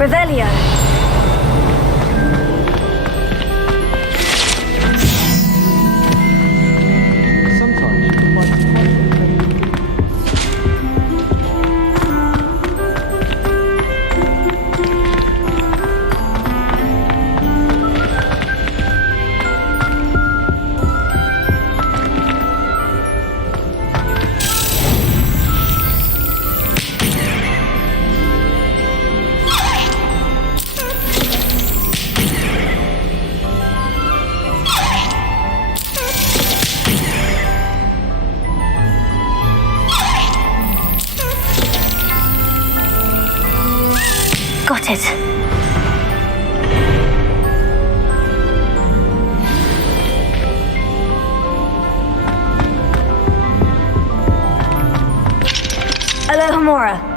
Revelio. Sometimes you can find some quite Got it. Alohomora.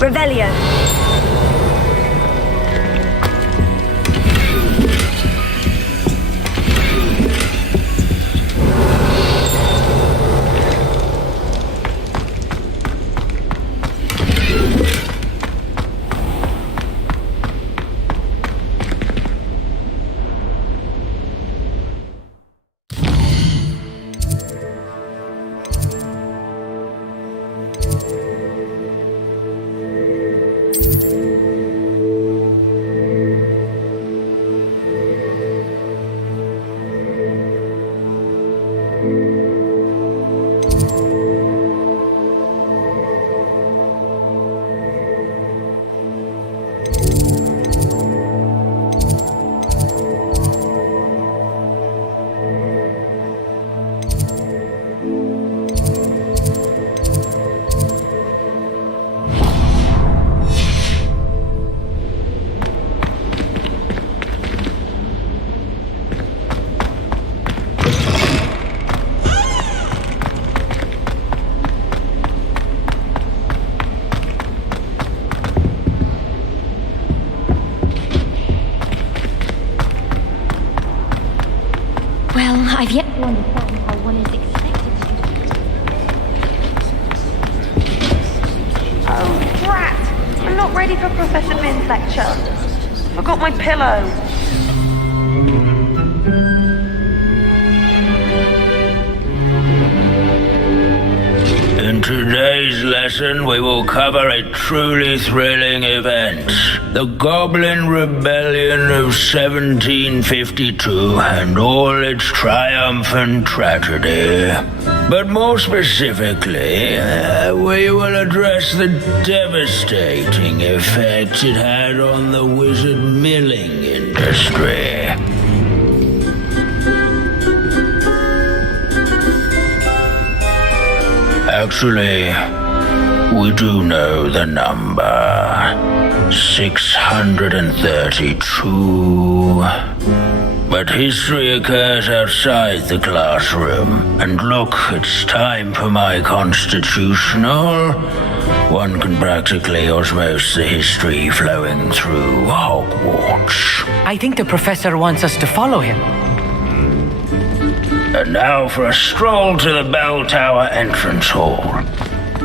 Revelio. Well, I've yet to understand how one is expected to. Oh, brat! I'm not ready for Professor Min's lecture. Forgot my pillow. In today's lesson, we will cover a truly thrilling event. The Goblin Rebellion of 1752 and all its triumphant tragedy. But more specifically, we will address the devastating effects it had on the wizard milling industry. Actually, we do know the number. 632. But history occurs outside the classroom. And look, it's time for my constitutional. One can practically osmose the history flowing through Hogwarts. I think the professor wants us to follow him. And now for a stroll to the bell tower entrance hall.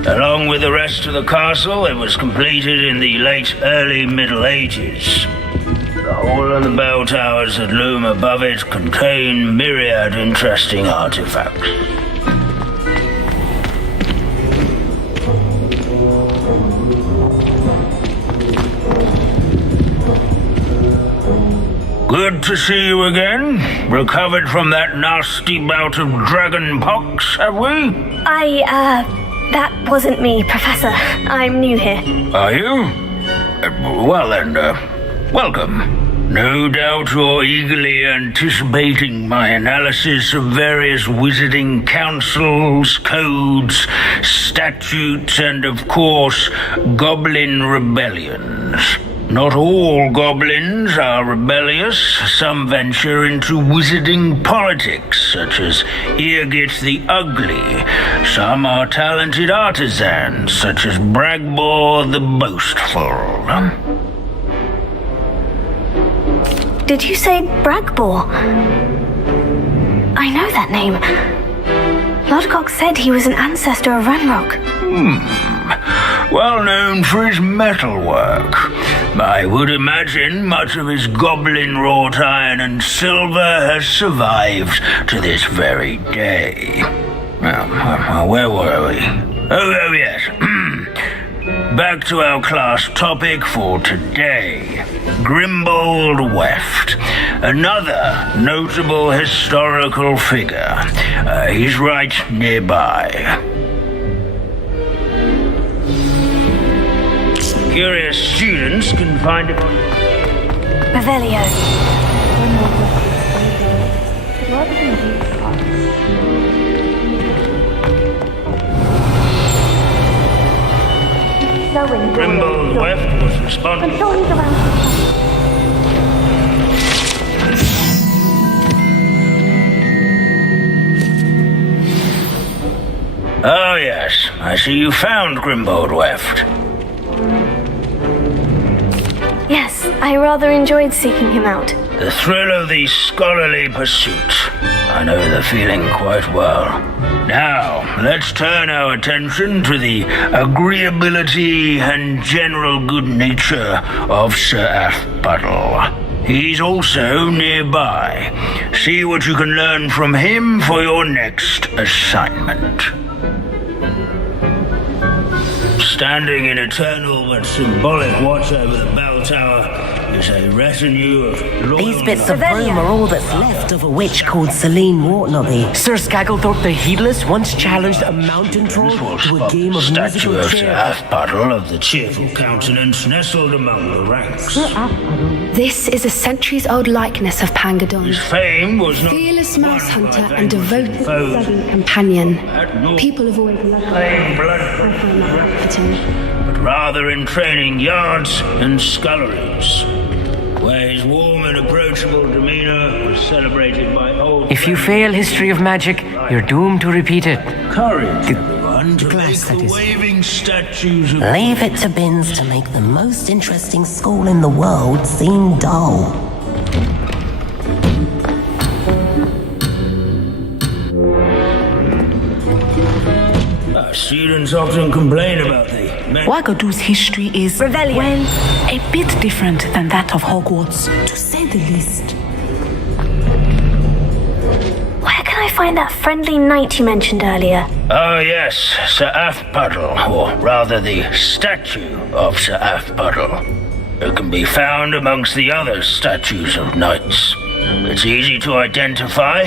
Along with the rest of the castle, it was completed in the late early Middle Ages. The hall and the bell towers that loom above it contain myriad interesting artifacts. Good to see you again. Recovered from that nasty bout of dragon pox, have we? That wasn't me, Professor. I'm new here. Are you? Well then, welcome. No doubt you're eagerly anticipating my analysis of various wizarding councils, codes, statutes, and of course, goblin rebellions. Not all goblins are rebellious. Some venture into wizarding politics, such as Eargit the Ugly. Some are talented artisans, such as Bragbor the Boastful. Did you say Bragbor? I know that name. Lodgok said he was an ancestor of Ranrock. Well known for his metalwork. I would imagine much of his goblin wrought iron and silver has survived to this very day. Where were we? Oh yes. Back to our class topic for today. Grimbold Weft. Another notable historical figure. He's right nearby. Curious students can find him on... Revelio. Grimbold Weft was responsible. Oh yes, I see you found Grimbold Weft. Yes, I rather enjoyed seeking him out. The thrill of the scholarly pursuit. I know the feeling quite well. Now, let's turn our attention to the agreeability and general good nature of Sir Athbuddle. He's also nearby. See what you can learn from him for your next assignment. Standing in eternal but symbolic watch over the bell tower is a retinue of loyal... These bits of broom are all that's left of a witch called Celine Wartnobby. Sir Scagglethorpe the Heedless once challenged a mountain troll to a game of statue musical of Sir chair. Athbuddle of the cheerful countenance nestled among the ranks. This is a centuries-old likeness of Pangadon. His fame was not Fearless mouse won by hunter and devoted vanquishing foes. study companion. At no People have always loved plain blood, I find that comforting. but rather in training yards and sculleries, where his warm and approachable demeanor was celebrated by old... If you fail history of magic, you're doomed to repeat it. Courage, everyone, to class, make that the is. waving statues of... Leave it to Binns to make the most interesting school in the world seem dull. Students often complain about the... Wagadu's history is, Revelio. well, a bit different than that of Hogwarts, to say the least. Where can I find that friendly knight you mentioned earlier? Oh yes, Sir Athbuddle, or rather the statue of Sir Athbuddle. It can be found amongst the other statues of knights. It's easy to identify,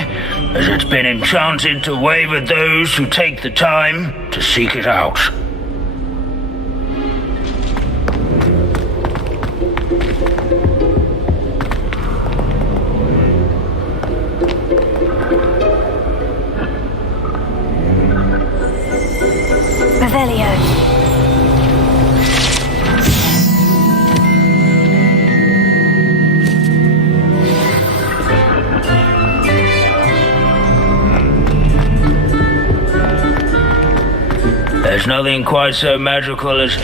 as it's been enchanted to wave at those who take the time to seek it out. Revelio. There's nothing quite so magical as...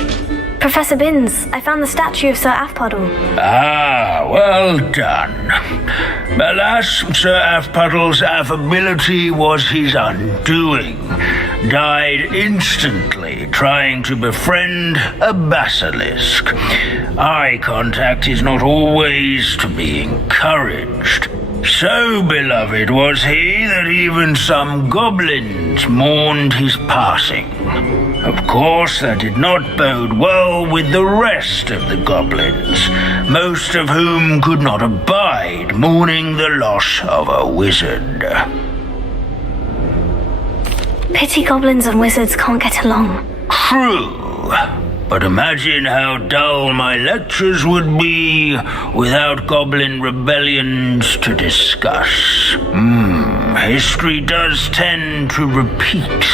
Professor Binns, I found the statue of Sir Afpuddle. Ah, well done. Alas, Sir Afpuddle's affability was his undoing. Died instantly trying to befriend a basilisk. Eye contact is not always to be encouraged. So beloved was he that even some goblins mourned his passing. Of course, that did not bode well with the rest of the goblins, most of whom could not abide mourning the loss of a wizard. Pity goblins and wizards can't get along. True, but imagine how dull my lectures would be without goblin rebellions to discuss. History does tend to repeat.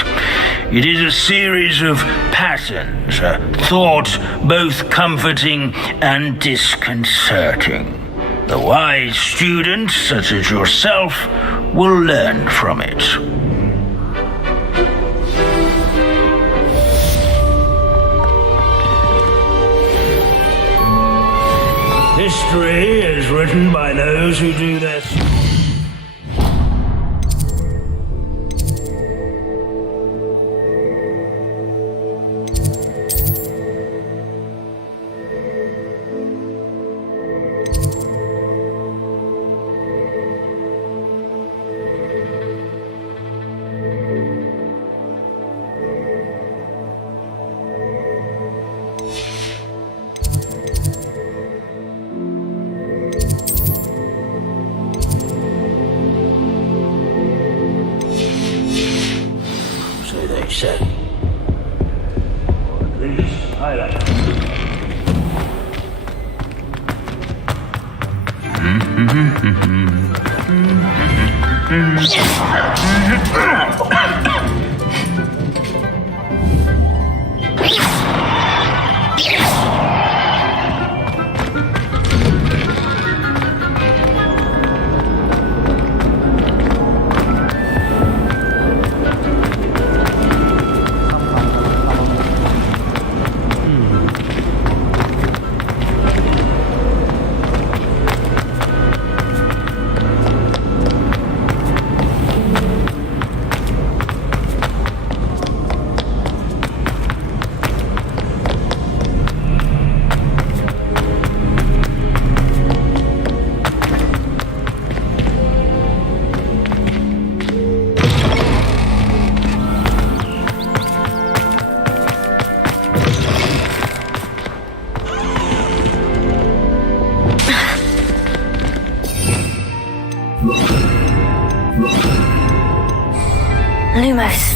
It is a series of patterns, a thought both comforting and disconcerting. The wise students, such as yourself, will learn from it. History is written by those who do this. Said. Or at least I like Lumos.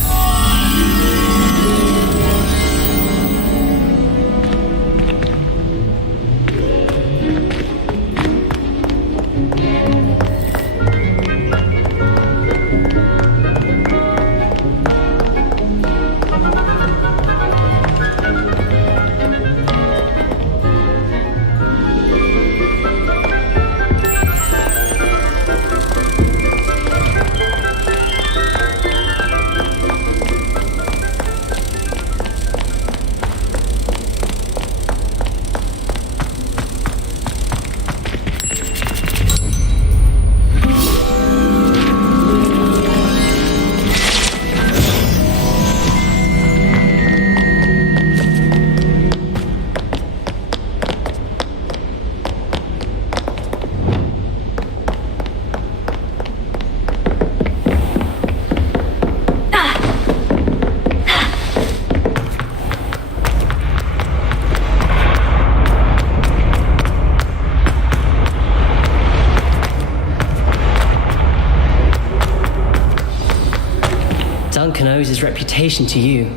Duncan owes his reputation to you.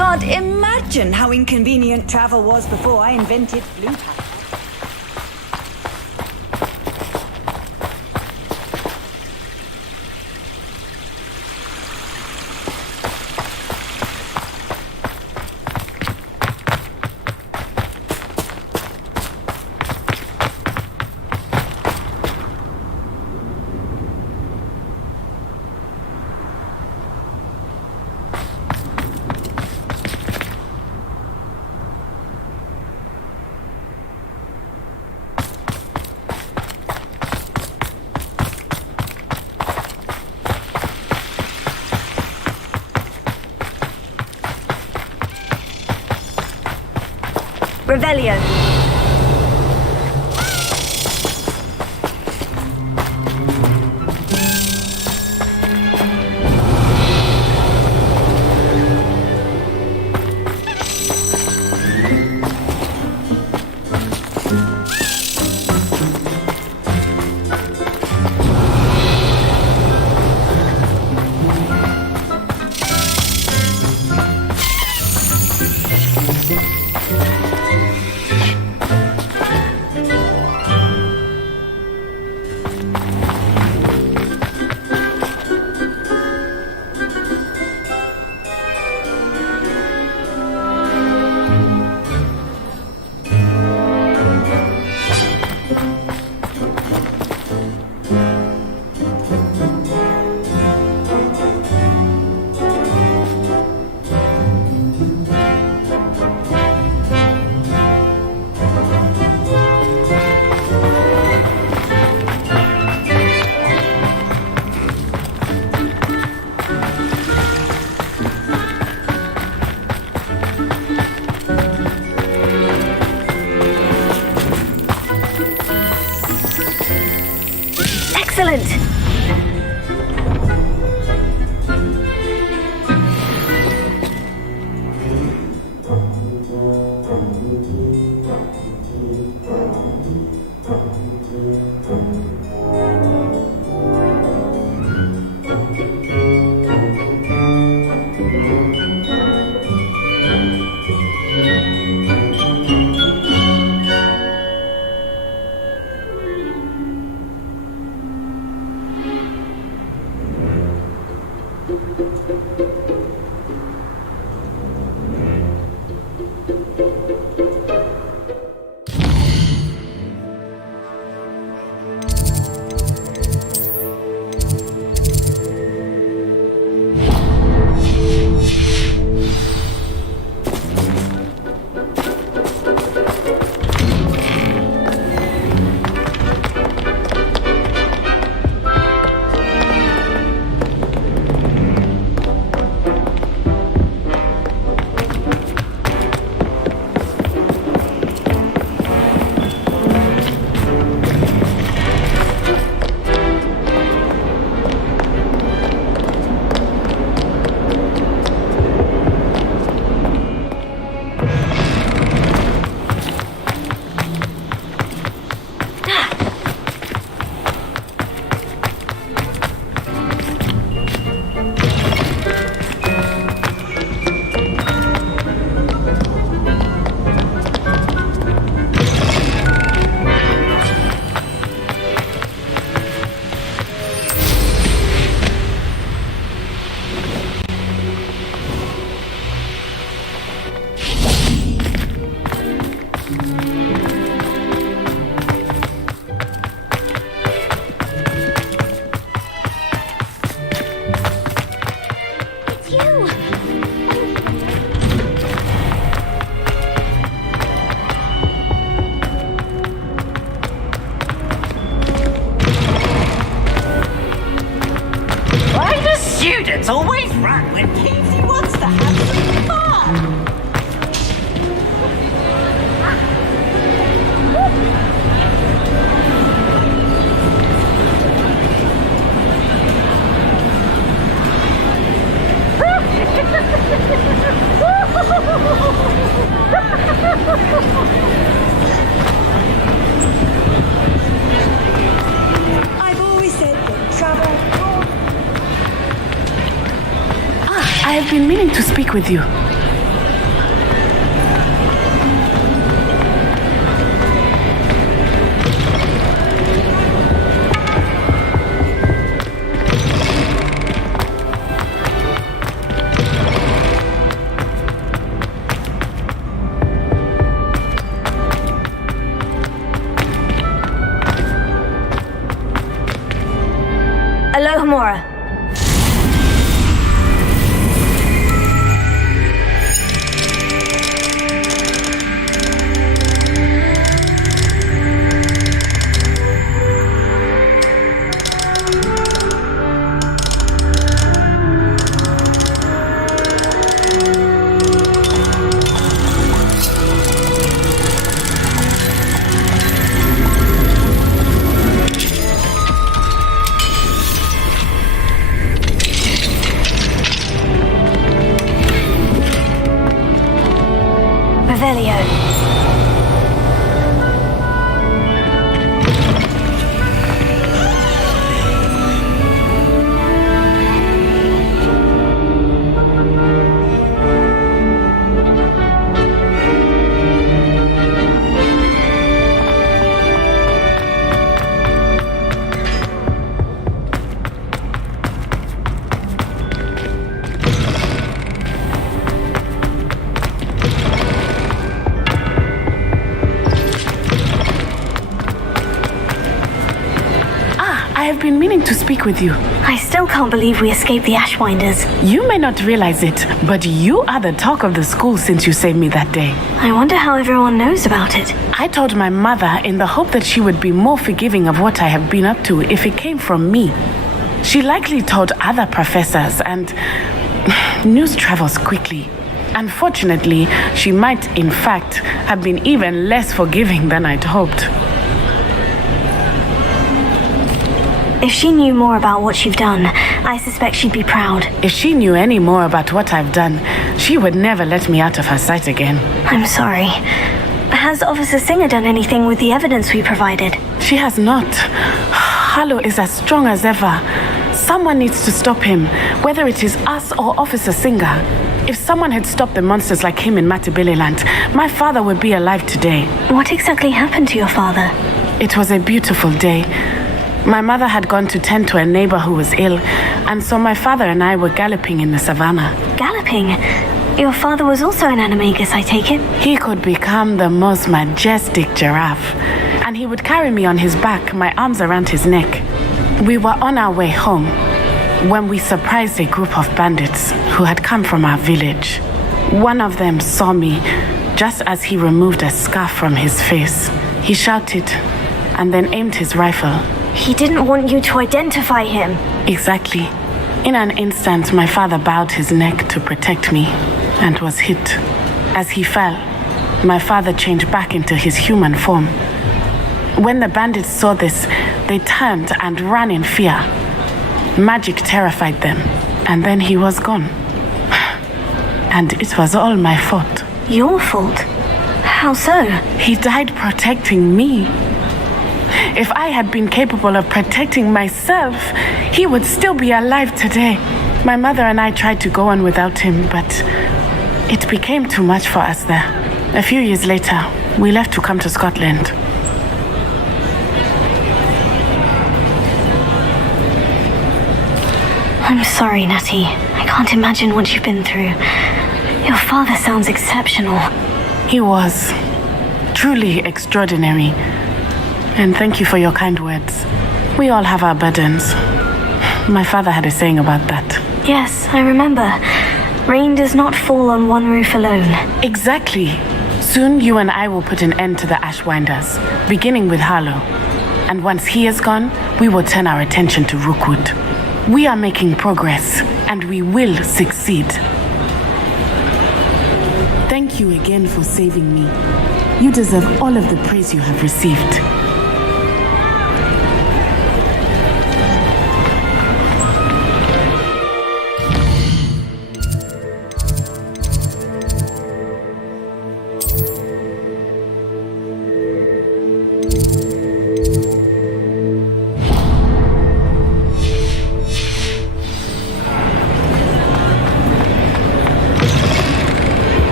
can't imagine how inconvenient travel was before I invented blue pack. Revelio. Excellent! Students always run when Casey wants to have some fun. I've always said that travel. I have been meaning to speak with you. been meaning to speak with you. I still can't believe we escaped the Ashwinders. You may not realize it, but you are the talk of the school since you saved me that day. I wonder how everyone knows about it. I told my mother in the hope that she would be more forgiving of what I have been up to if it came from me. She likely told other professors, and news travels quickly. Unfortunately, she might, in fact, have been even less forgiving than I'd hoped. If she knew more about what you've done, I suspect she'd be proud. If she knew any more about what I've done, she would never let me out of her sight again. I'm sorry. Has Officer Singer done anything with the evidence we provided? She has not. Harlow is as strong as ever. Someone needs to stop him, whether it is us or Officer Singer. If someone had stopped the monsters like him in Matabeleland, my father would be alive today. What exactly happened to your father? It was a beautiful day. My mother had gone to tend to a neighbor who was ill, and so my father and I were galloping in the savannah. Galloping? Your father was also an animagus, I take it? He could become the most majestic giraffe, and he would carry me on his back, my arms around his neck. We were on our way home when we surprised a group of bandits who had come from our village. One of them saw me just as he removed a scarf from his face. He shouted and then aimed his rifle. He didn't want you to identify him. Exactly. In an instant, my father bowed his neck to protect me and was hit. As he fell, my father changed back into his human form. When the bandits saw this, they turned and ran in fear. Magic terrified them, and then he was gone. And it was all my fault. Your fault? How so? He died protecting me. If I had been capable of protecting myself, he would still be alive today. My mother and I tried to go on without him, but it became too much for us there. A few years later, we left to come to Scotland. I'm sorry, Natty. I can't imagine what you've been through. Your father sounds exceptional. He was truly extraordinary. And thank you for your kind words. We all have our burdens. My father had a saying about that. Yes, I remember. Rain does not fall on one roof alone. Exactly. Soon you and I will put an end to the Ashwinders, beginning with Harlow. And once he is gone, we will turn our attention to Rookwood. We are making progress, and we will succeed. Thank you again for saving me. You deserve all of the praise you have received.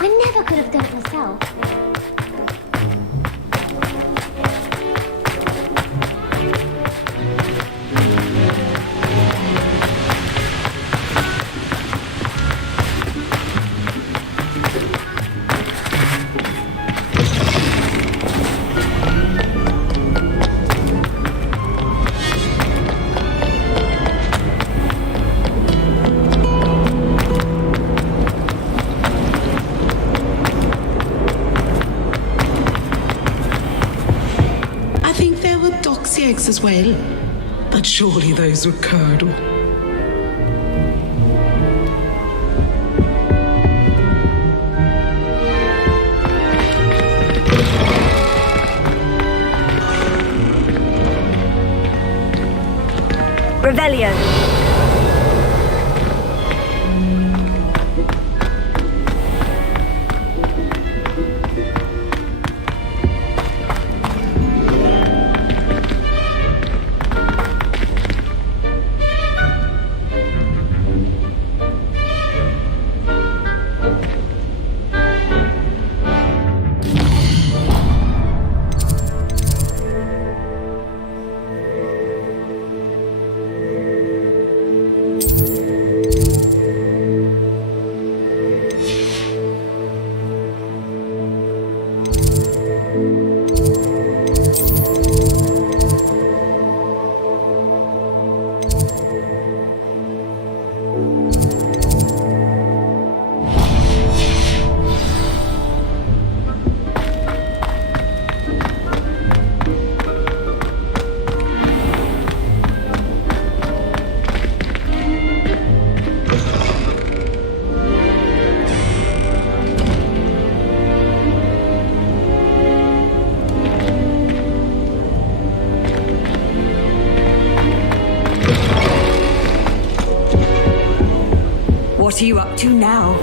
I never could have done it myself. Eggs as well, but surely those would curdle. Revelio. What are you up to now?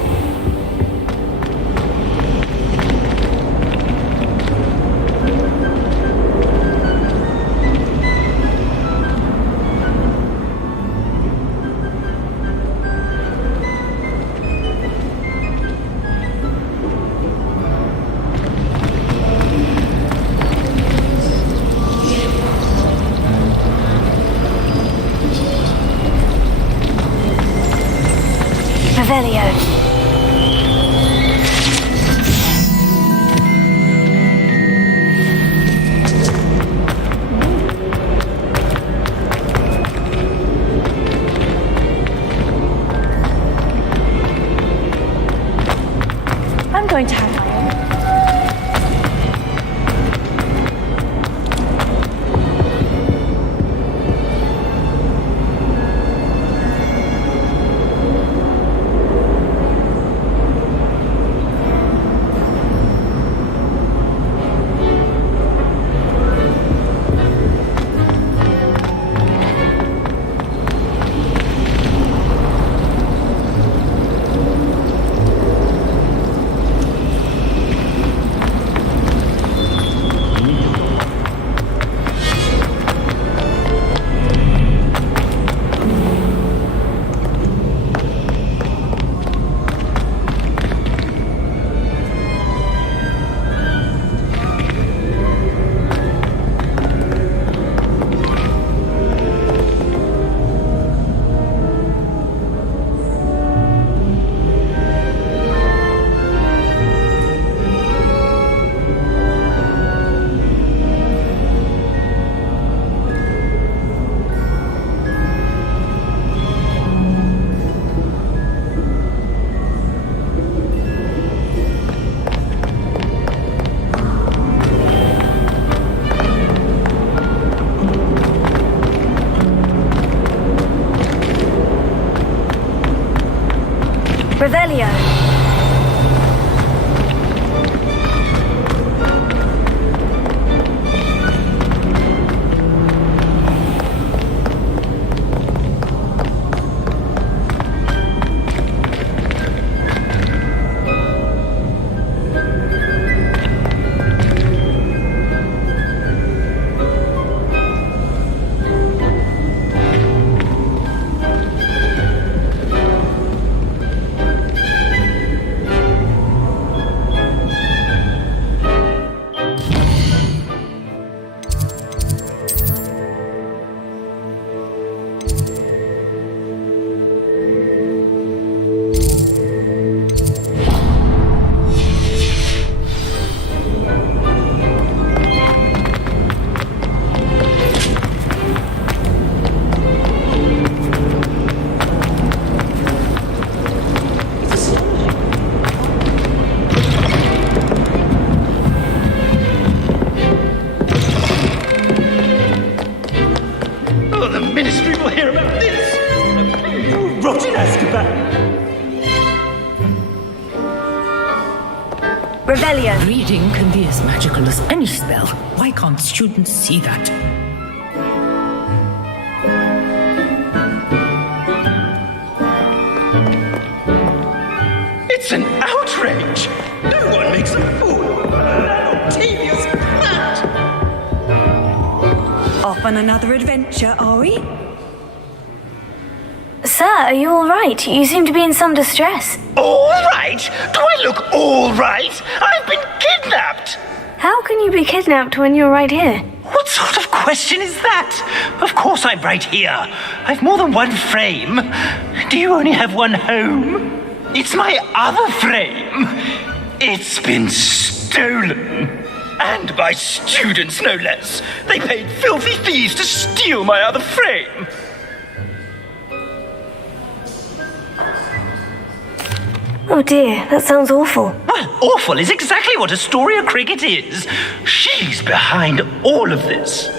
Revelio. I'm going to have my own. Revelio. Revelio. Reading can be as magical as any spell. Why can't students see that? It's an outrage! No one makes a fool of an Octavius Pratt! Off on another adventure, are we? Sir, are you all right? You seem to be in some distress. All right? Do I look all right? I've been kidnapped! How can you be kidnapped when you're right here? What sort of question is that? Of course I'm right here. I've more than one frame. Do you only have one home? It's my other frame. It's been stolen. And by students, no less. They paid filthy thieves to steal my other frame. Oh dear, that sounds awful. Well, awful is exactly what Astoria Cricket is. She's behind all of this.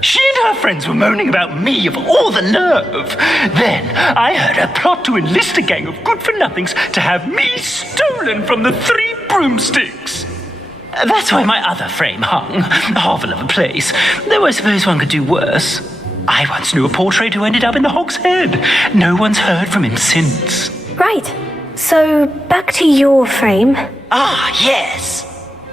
She and her friends were moaning about me of all the nerve. Then I heard her plot to enlist a gang of good-for-nothings to have me stolen from the Three Broomsticks. That's why my other frame hung. A hovel of a place. Though I suppose one could do worse. I once knew a portrait who ended up in the Hog's Head. No one's heard from him since. Right. So, back to your frame. Ah, yes.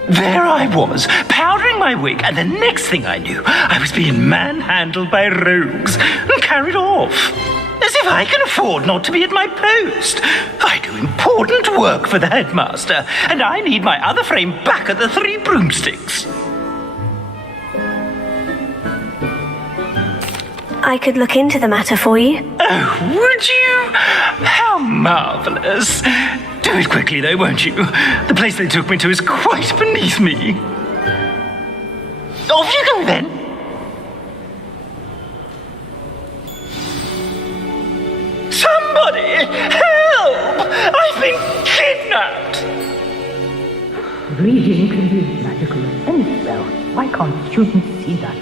There I was, powdering my wig, and the next thing I knew, I was being manhandled by rogues and carried off. As if I can afford not to be at my post. I do important work for the headmaster, and I need my other frame back at the Three Broomsticks. I could look into the matter for you. Oh, would you? How marvelous. Do it quickly, though, won't you? The place they took me to is quite beneath me. Off you go, then. Somebody, help! I've been kidnapped! Reading can be as magical as any spell. Why can't students see that?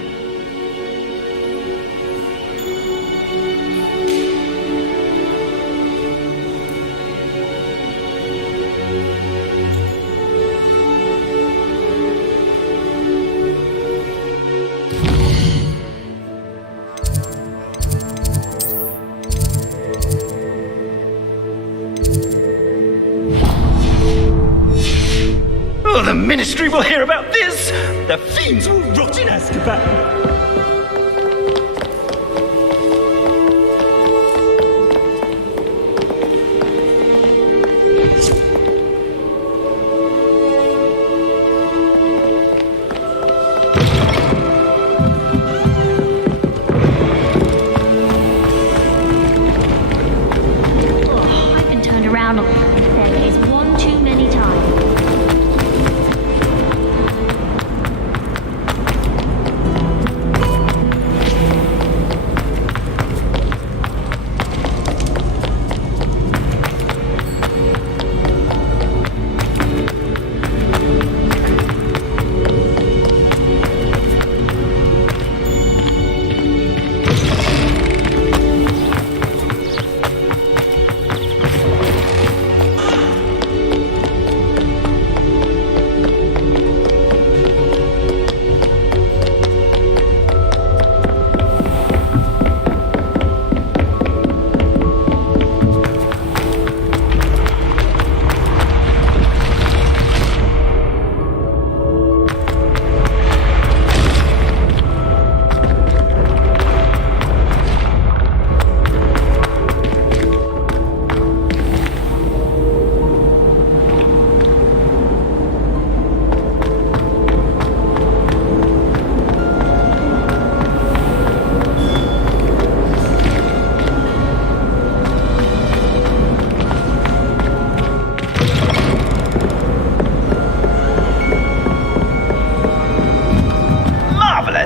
Oh, the Ministry will hear about this! The fiends will rot in Azkaban! I've been turned around on the staircase one too many times.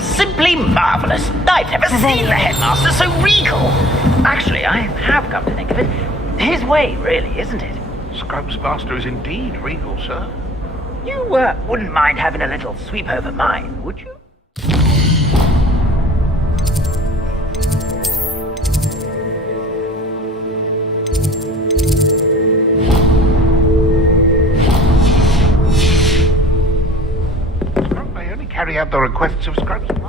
Simply marvelous. I've never seen the headmaster so regal. Actually, I have come to think of it. His way, really, isn't it? Scrubb's master is indeed regal, sir. You wouldn't mind having a little sweep over mine, would you? Scrub may only carry out the requests of Scrubb's master.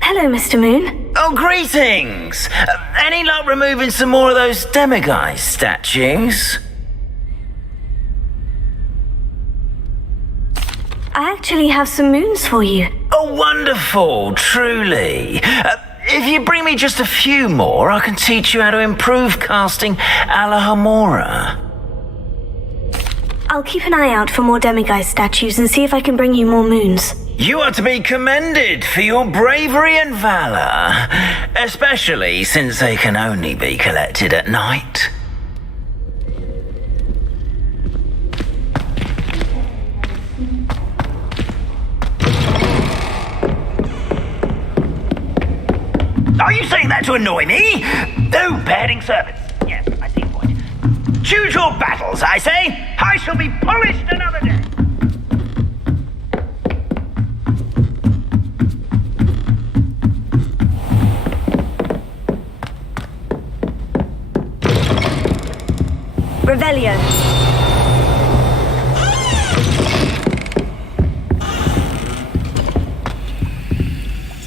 Hello, Mr. Moon. Oh, greetings! Any luck removing some more of those demiguise statues? I actually have some moons for you. Oh, wonderful, truly. If you bring me just a few more, I can teach you how to improve casting Alohomora. I'll keep an eye out for more demiguise statues and see if I can bring you more moons. You are to be commended for your bravery and valor, especially since they can only be collected at night. Are you saying that to annoy me? Oh, bearing servants. Yes, I see your point. Choose your battles, I say. I shall be polished another day. Revelio.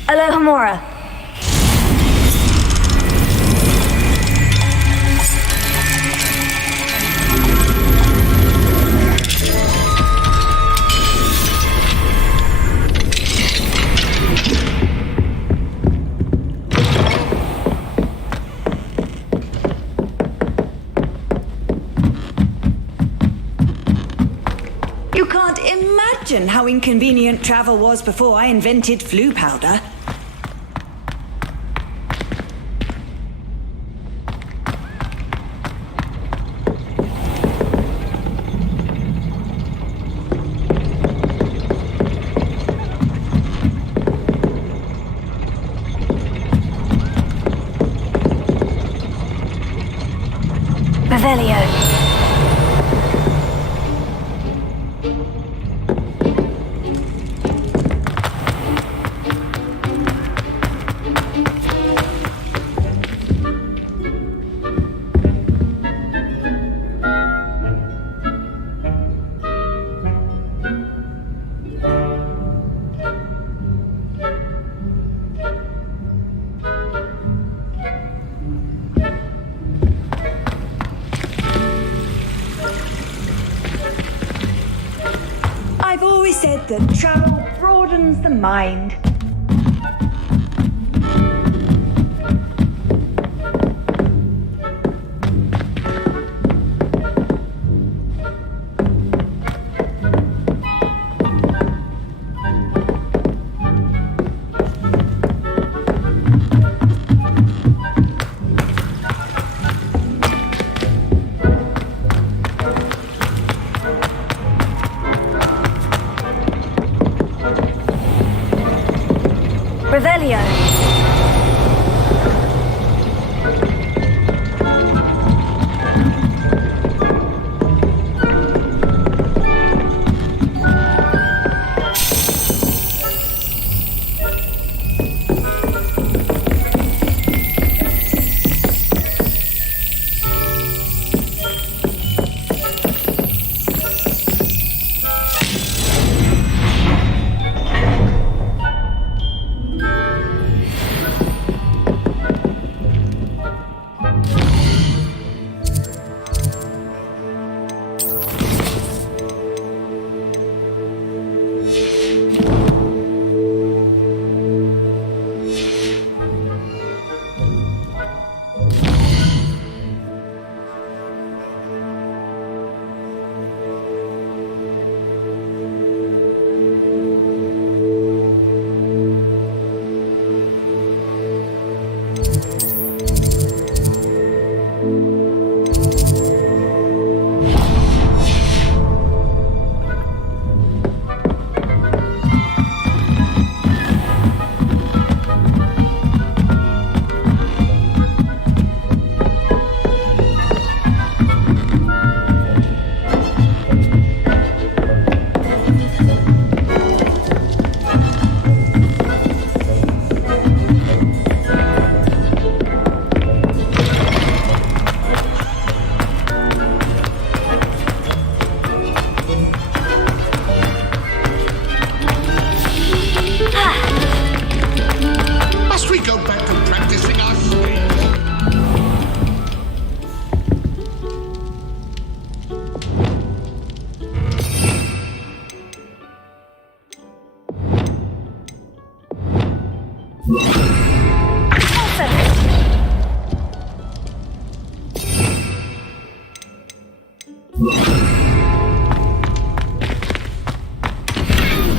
Alohomora. You can't imagine how inconvenient travel was before I invented flu powder. Revelio. I've always said that travel broadens the mind. Revelio. Must we go back to practicing our skills?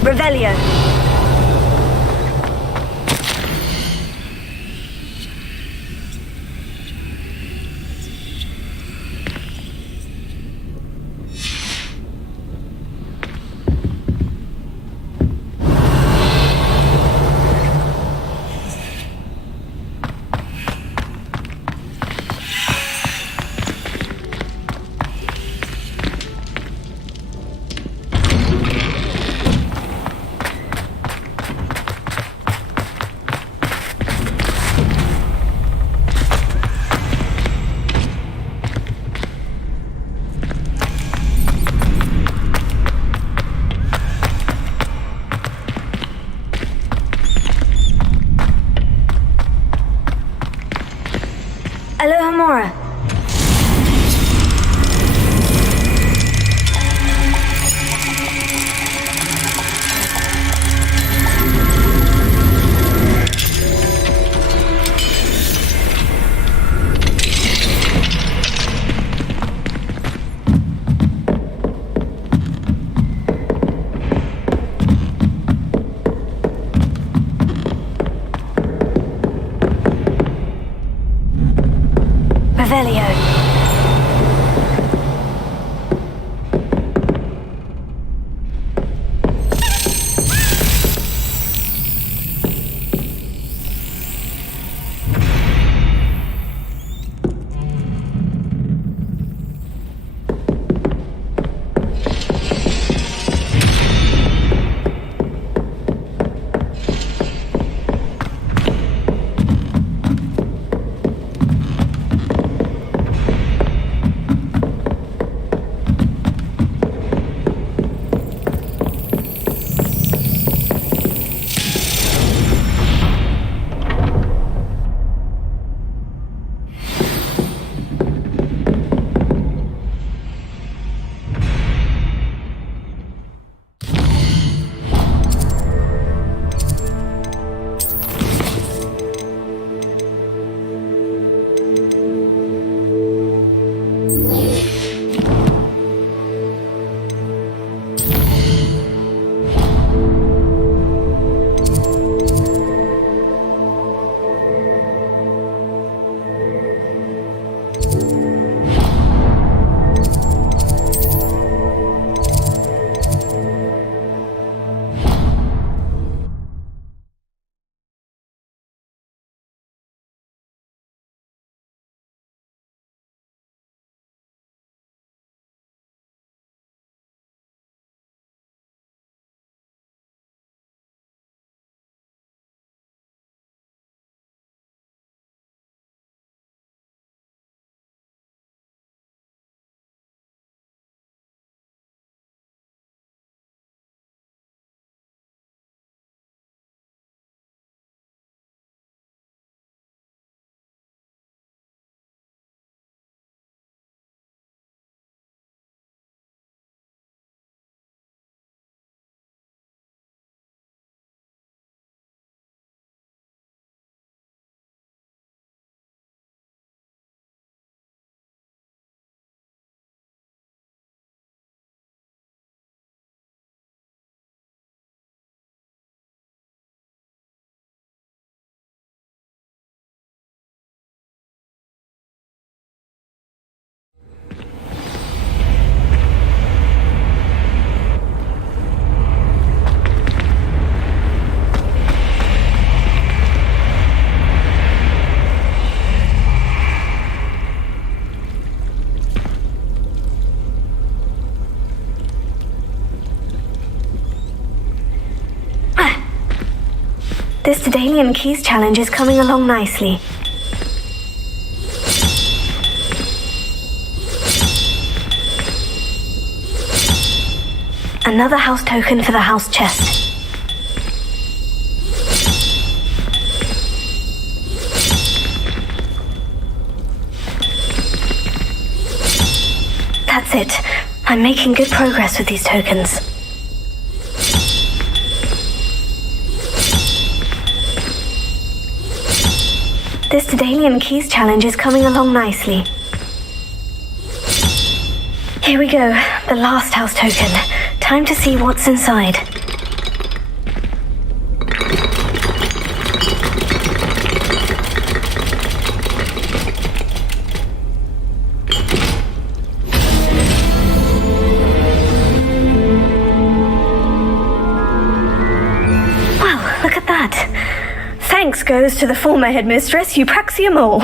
Revelio. This Daedalian Keys challenge is coming along nicely. Another house token for the house chest. That's it. I'm making good progress with these tokens. This Daedalian Keys challenge is coming along nicely. Here we go, the last house token. Time to see what's inside. Wow, look at that. Thanks goes to the former headmistress, Eupraxia Mole.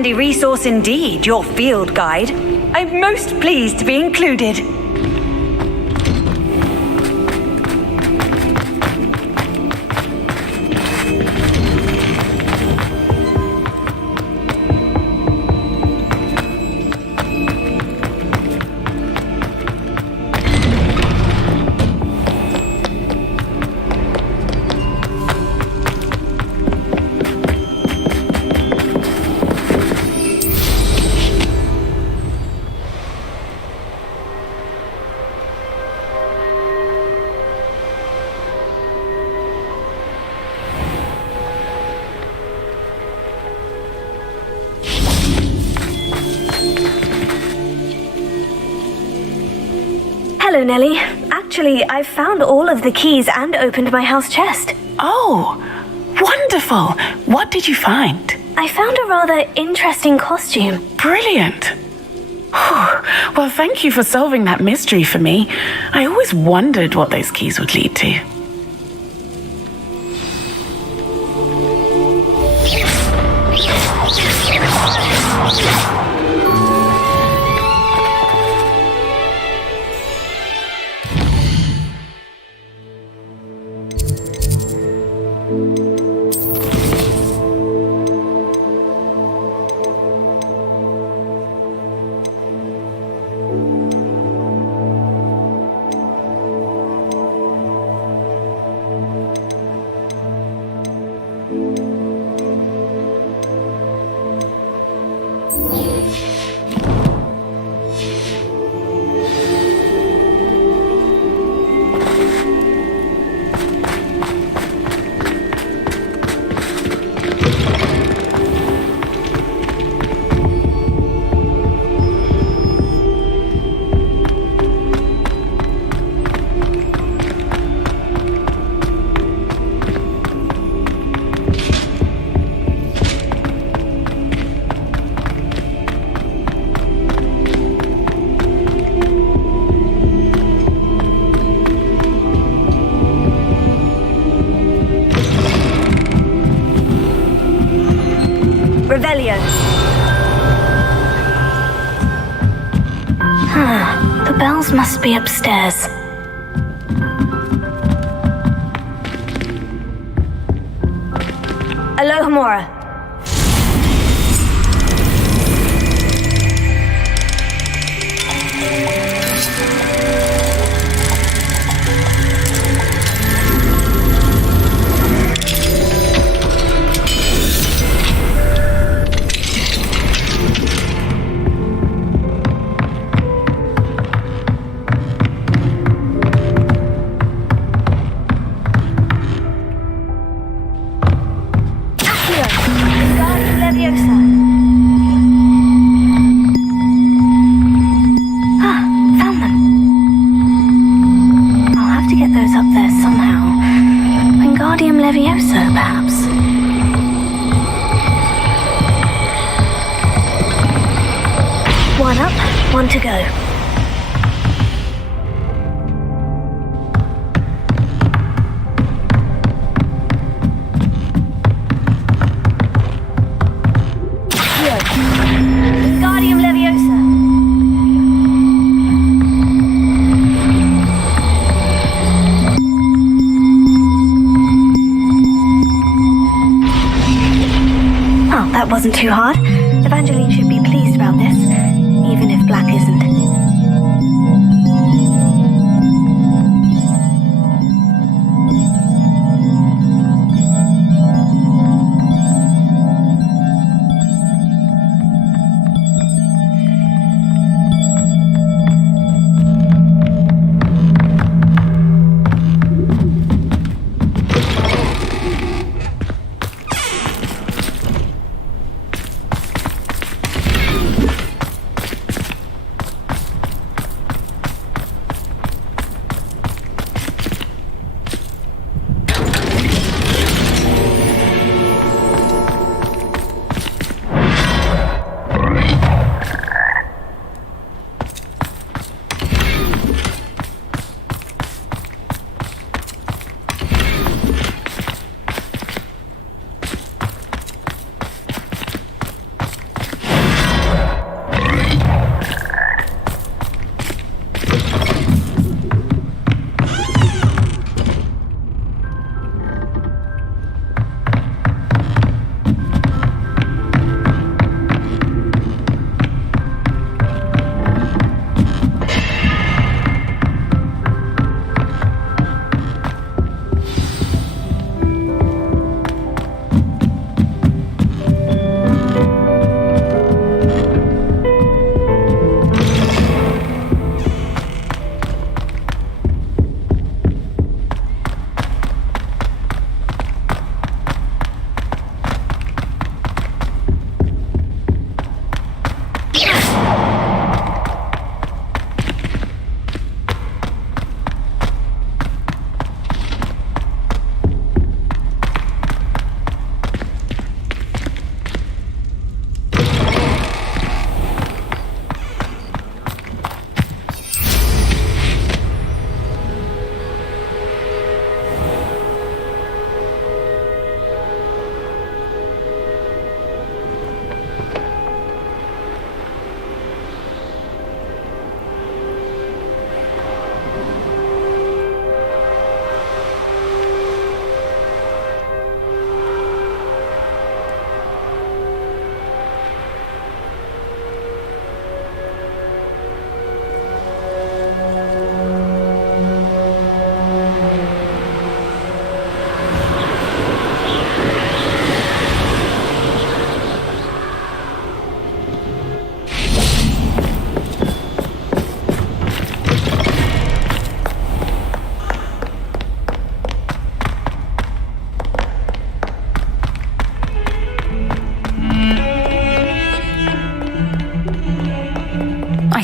handy resource indeed, your field guide. I'm most pleased to be included. Hello, Nellie. Actually, I've found all of the keys and opened my house chest. Oh, wonderful. What did you find? I found a rather interesting costume. Brilliant. Whew. Well, thank you for solving that mystery for me. I always wondered what those keys would lead to. Revelio. The bells must be upstairs. Alohomora. Found them. I'll have to get those up there somehow. Wingardium Leviosa, perhaps. One up, one to go. Wingardium Leviosa. Oh, that wasn't too hard. Evangeline should be pleased about this, even if Black isn't.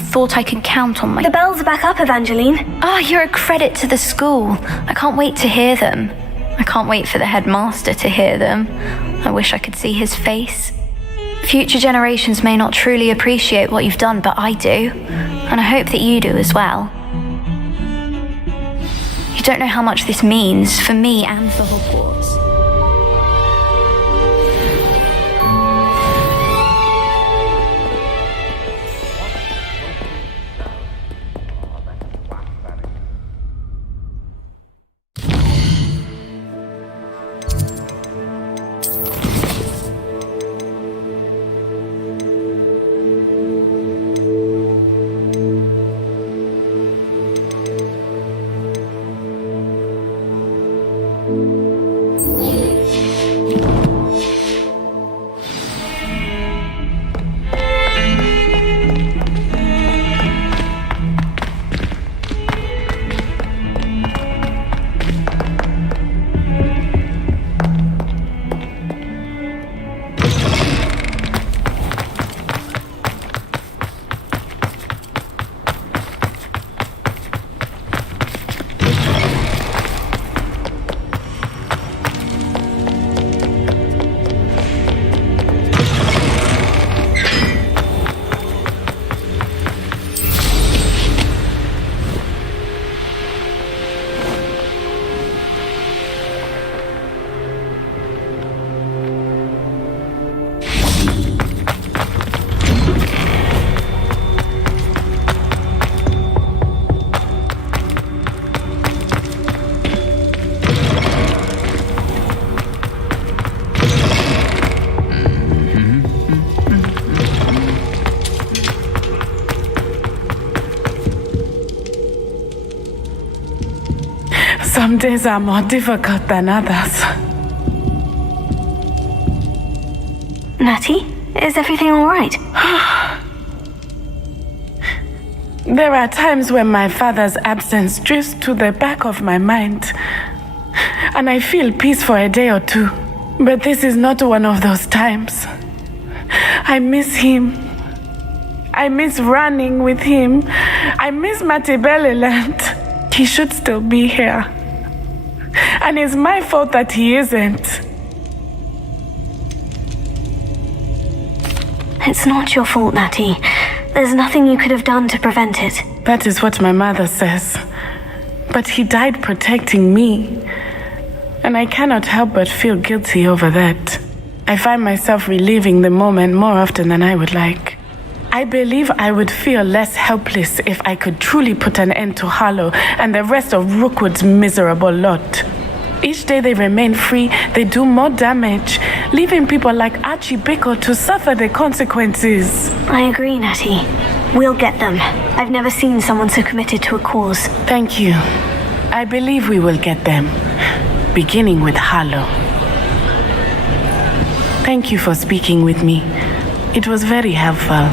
thought I could count on my... The bells are back up, Evangeline. Oh, you're a credit to the school. I can't wait to hear them. I can't wait for the headmaster to hear them. I wish I could see his face. Future generations may not truly appreciate what you've done, but I do. And I hope that you do as well. You don't know how much this means for me and for Hogwarts. Some days are more difficult than others. Natty, is everything all right? There are times when my father's absence drifts to the back of my mind, and I feel peace for a day or two. But this is not one of those times. I miss him. I miss running with him. I miss Matibeleland. He should still be here. And it's my fault that he isn't. It's not your fault, Natty. There's nothing you could have done to prevent it. That is what my mother says. But he died protecting me. And I cannot help but feel guilty over that. I find myself reliving the moment more often than I would like. I believe I would feel less helpless if I could truly put an end to Harlow and the rest of Rookwood's miserable lot. Each day they remain free, they do more damage, leaving people like Archie Bickle to suffer the consequences. I agree, Natty. We'll get them. I've never seen someone so committed to a cause. Thank you. I believe we will get them, beginning with Harlow. Thank you for speaking with me. It was very helpful.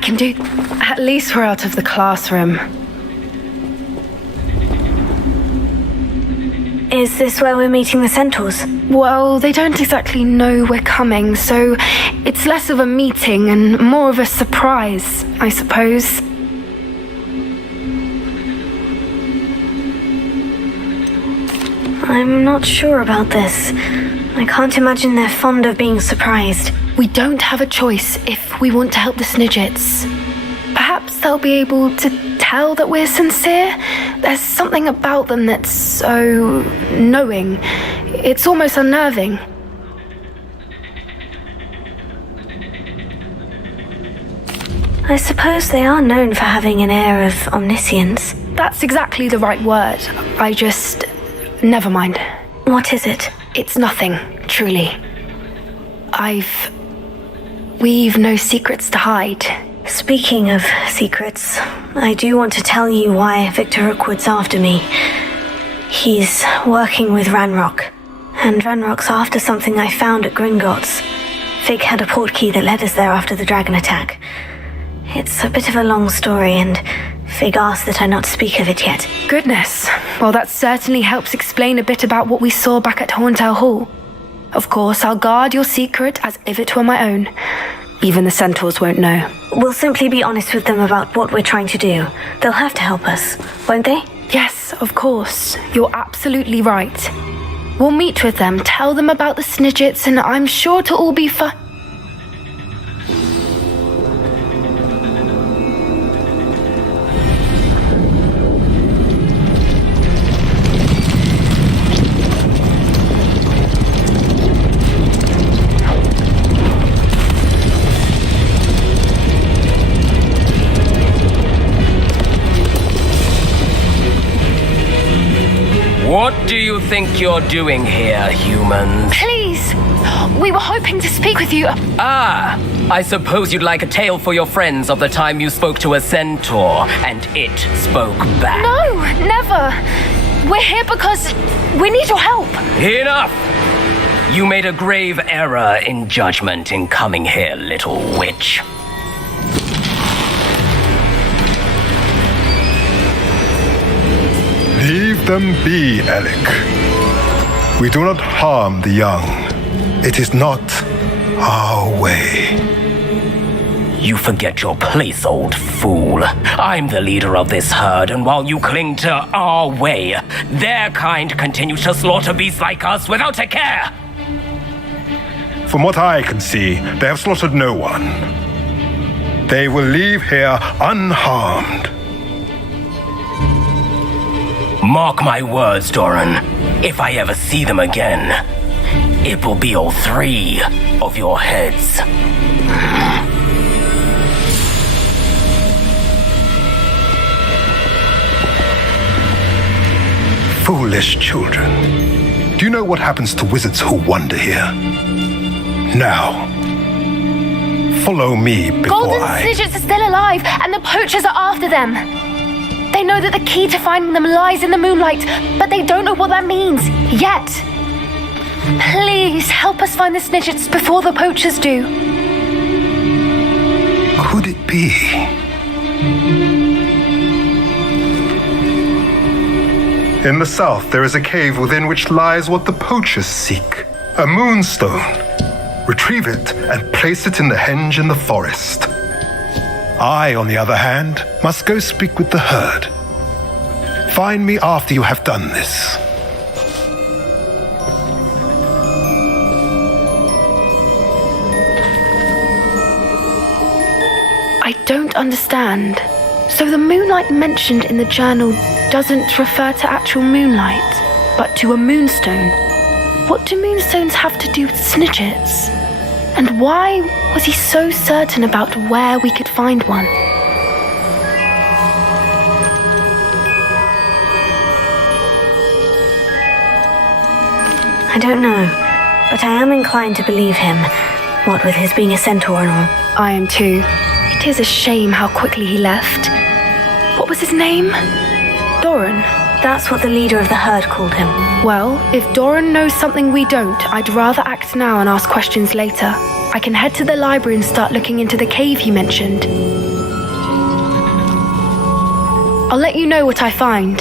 can do. At least we're out of the classroom. Is this where we're meeting the centaurs? Well, they don't exactly know we're coming, so it's less of a meeting and more of a surprise, I suppose. I'm not sure about this. I can't imagine they're fond of being surprised. We don't have a choice if we want to help the Snidgets. Perhaps they'll be able to tell that we're sincere. There's something about them that's so knowing. It's almost unnerving. I suppose they are known for having an air of omniscience. That's exactly the right word. Never mind. What is it? It's nothing, truly. We've no secrets to hide. Speaking of secrets, I do want to tell you why Victor Rookwood's after me. He's working with Ranrock, and Ranrock's after something I found at Gringotts. Fig had a portkey that led us there after the dragon attack. It's a bit of a long story, and Fig asked that I not speak of it yet. Goodness. Well, that certainly helps explain a bit about what we saw back at Horntail Hall. Of course, I'll guard your secret as if it were my own. Even the centaurs won't know. We'll simply be honest with them about what we're trying to do. They'll have to help us, won't they? Yes, of course. You're absolutely right. We'll meet with them, tell them about the Snidgets, and I'm sure to all be fine. What do you think you're doing here, humans? Please! We were hoping to speak with you. Ah! I suppose you'd like a tale for your friends of the time you spoke to a centaur, and it spoke back. No, never! We're here because we need your help. Enough! You made a grave error in judgment in coming here, little witch. Leave them be, Alec. We do not harm the young. It is not our way. You forget your place, old fool. I'm the leader of this herd, and while you cling to our way, their kind continues to slaughter beasts like us without a care. From what I can see, they have slaughtered no one. They will leave here unharmed. Mark my words, Doran. If I ever see them again, it will be all 3 of your heads. Foolish children. Do you know what happens to wizards who wander here? Now, follow me before Golden Snidgets are still alive, and the poachers are after them. They know that the key to finding them lies in the moonlight, but they don't know what that means, yet. Please, help us find the Snidgets before the poachers do. Could it be? In the south, there is a cave within which lies what the poachers seek. A moonstone. Retrieve it and place it in the henge in the forest. I, on the other hand, must go speak with the herd. Find me after you have done this. I don't understand. So the moonlight mentioned in the journal doesn't refer to actual moonlight, but to a moonstone. What do moonstones have to do with Snidgets? And why was he so certain about where we could find one? I don't know, but I am inclined to believe him, what with his being a centaur and all. I am too. It is a shame how quickly he left. What was his name? Doran. That's what the leader of the herd called him. Well, if Doran knows something we don't, I'd rather act now and ask questions later. I can head to the library and start looking into the cave he mentioned. I'll let you know what I find.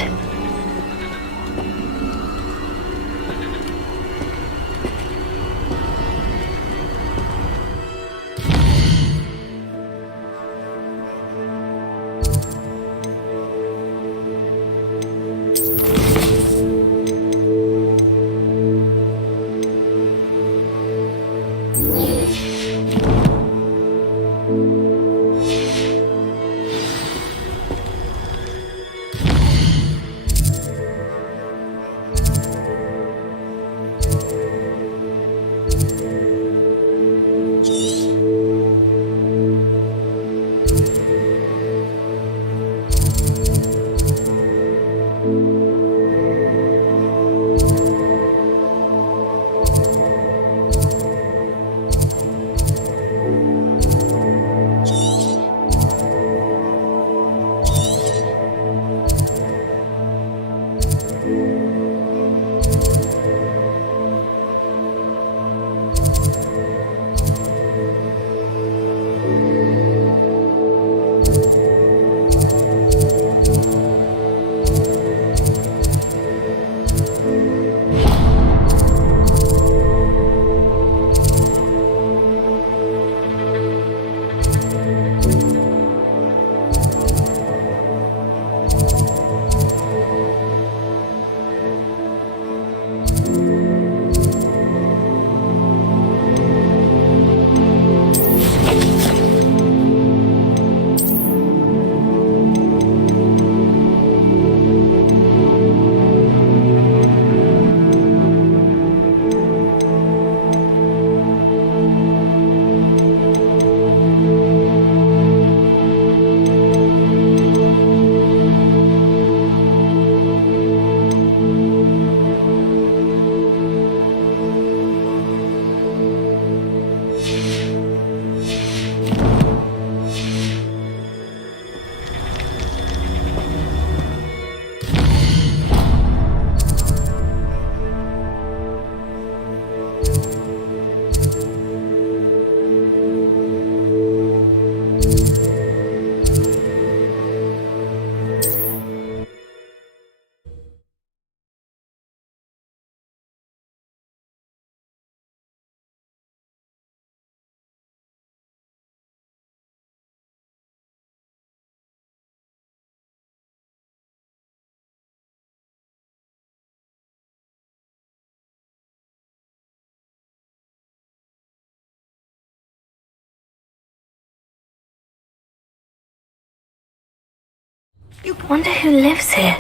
Wonder who lives here.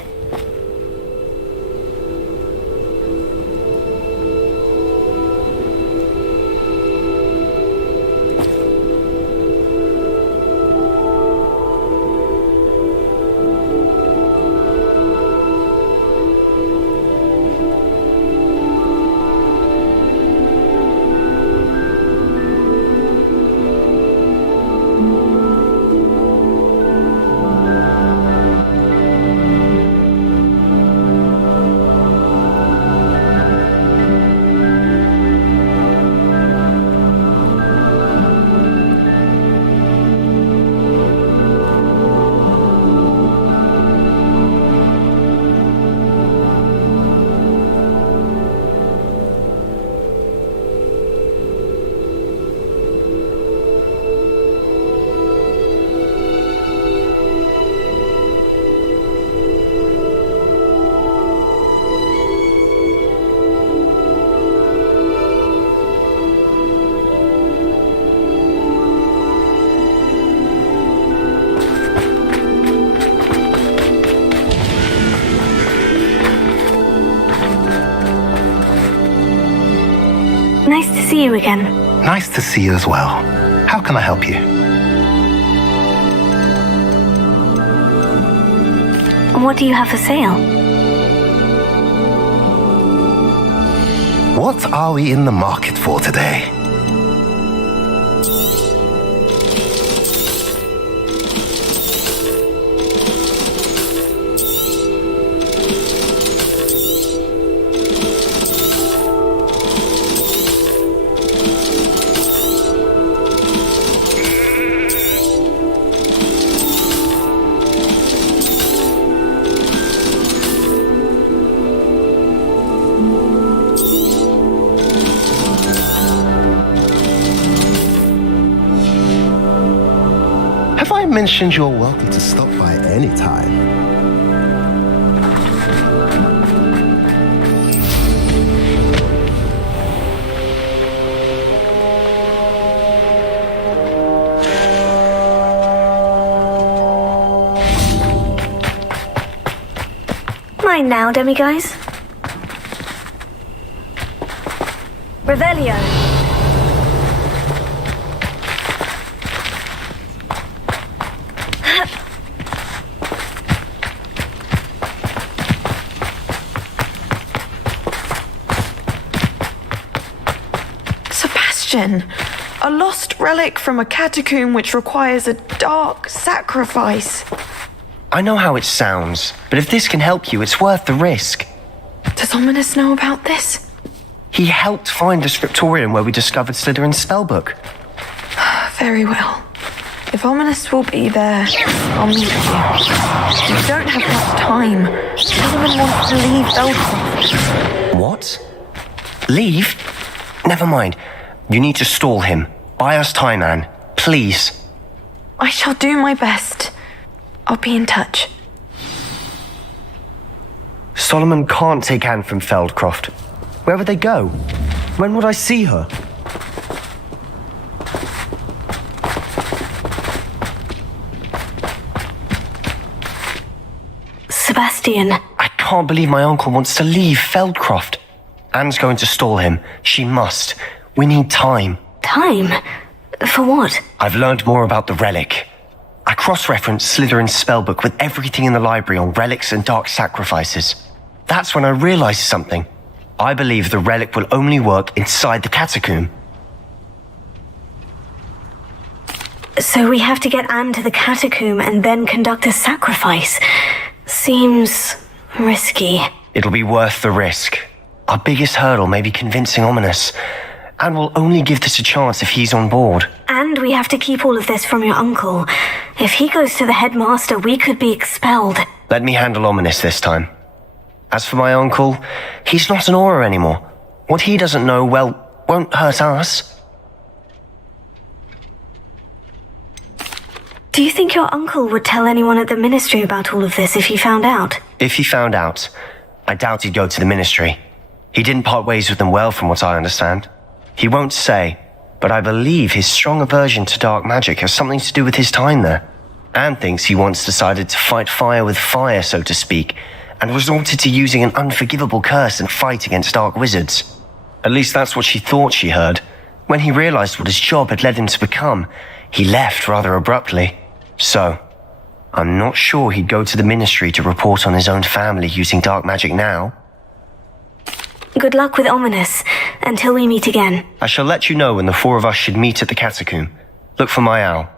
Nice to see you again. Nice to see you as well. How can I help you? What do you have for sale? What are we in the market for today? I mentioned you're welcome to stop by any time. Mine now, demiguise. Revelio. Sebastian, a lost relic from a catacomb which requires a dark sacrifice. I know how it sounds, but if this can help you, it's worth the risk. Does Ominous know about this? He helped find the scriptorium where we discovered Slytherin's spellbook. Very well. If Ominous will be there, I'll meet you. We don't have much time. Solomon wants to leave Belcroft. What? Leave? Never mind. You need to stall him. Buy us time, Anne. Please. I shall do my best. I'll be in touch. Solomon can't take Anne from Feldcroft. Where would they go? When would I see her? Sebastian. I can't believe my uncle wants to leave Feldcroft. Anne's going to stall him. She must. We need time. Time? For what? I've learned more about the relic. I cross-referenced Slytherin's spellbook with everything in the library on relics and dark sacrifices. That's when I realized something. I believe the relic will only work inside the catacomb. So we have to get Anne to the catacomb and then conduct a sacrifice. Seems risky. It'll be worth the risk. Our biggest hurdle may be convincing Ominous. And we'll only give this a chance if he's on board. And we have to keep all of this from your uncle. If he goes to the headmaster, we could be expelled. Let me handle Ominous this time. As for my uncle, he's not an Auror anymore. What he doesn't know, well, won't hurt us. Do you think your uncle would tell anyone at the ministry about all of this if he found out? If he found out, I doubt he'd go to the ministry. He didn't part ways with them well, from what I understand. He won't say, but I believe his strong aversion to dark magic has something to do with his time there. Anne thinks he once decided to fight fire with fire, so to speak, and resorted to using an unforgivable curse and fight against dark wizards. At least that's what she thought she heard. When he realized what his job had led him to become, he left rather abruptly. So, I'm not sure he'd go to the ministry to report on his own family using dark magic now. Good luck with Ominous, until we meet again. I shall let you know when the four of us should meet at the catacomb. Look for my owl.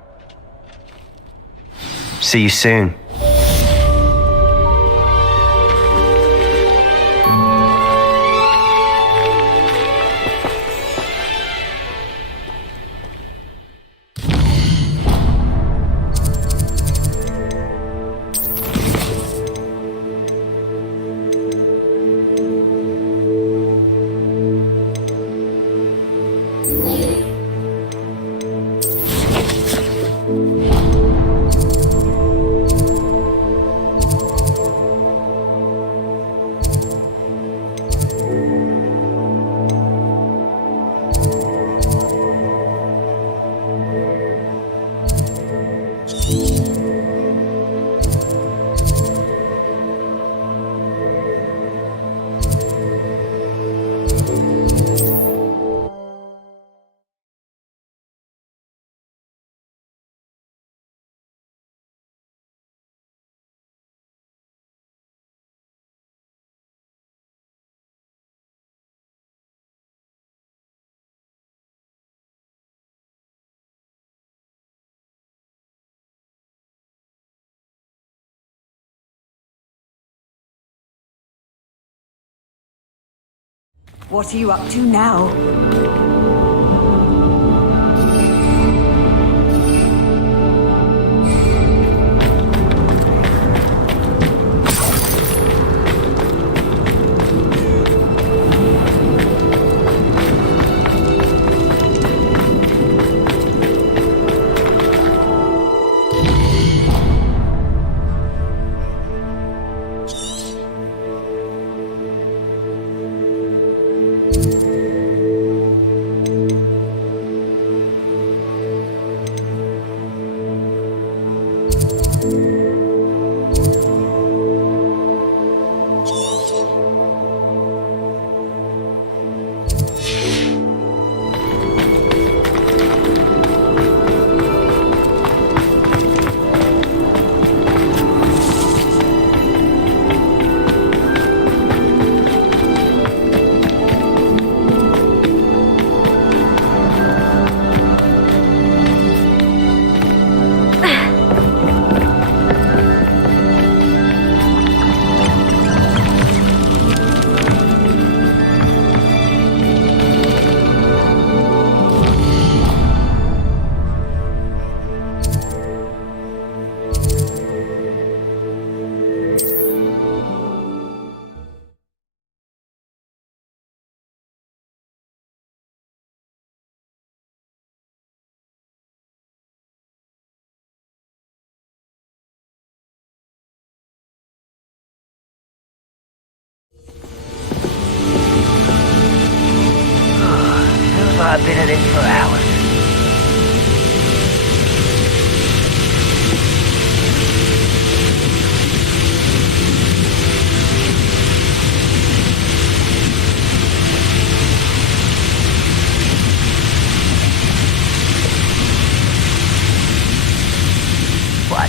See you soon. What are you up to now?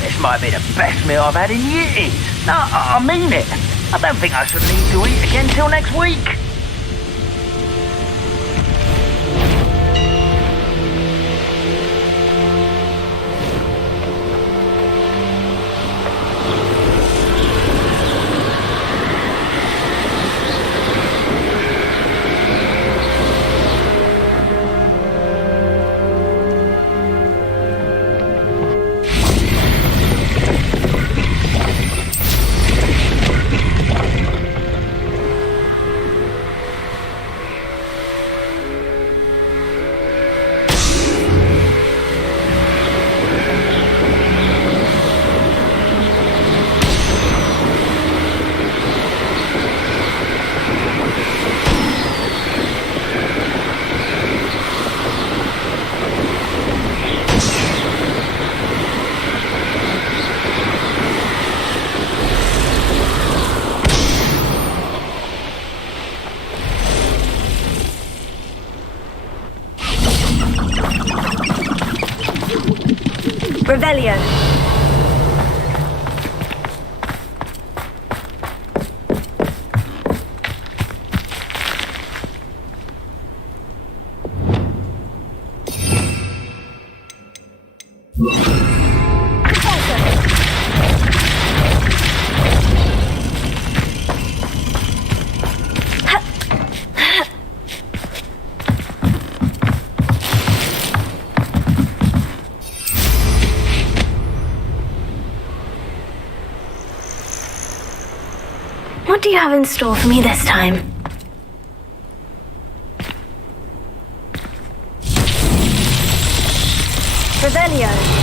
This might be the best meal I've had in years. No, I mean it. I don't think I should need to eat again till next week. Revelio. What do you have in store for me this time? Revelio.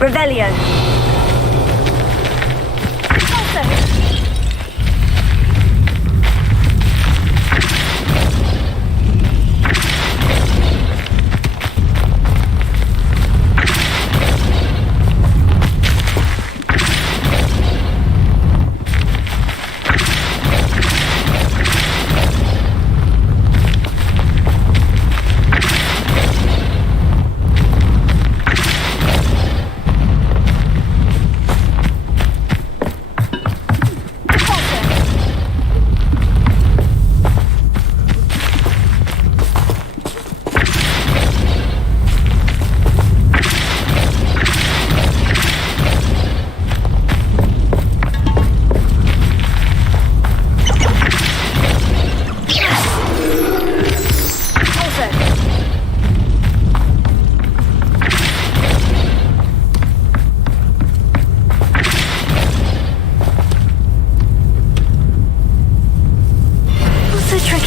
Revelio.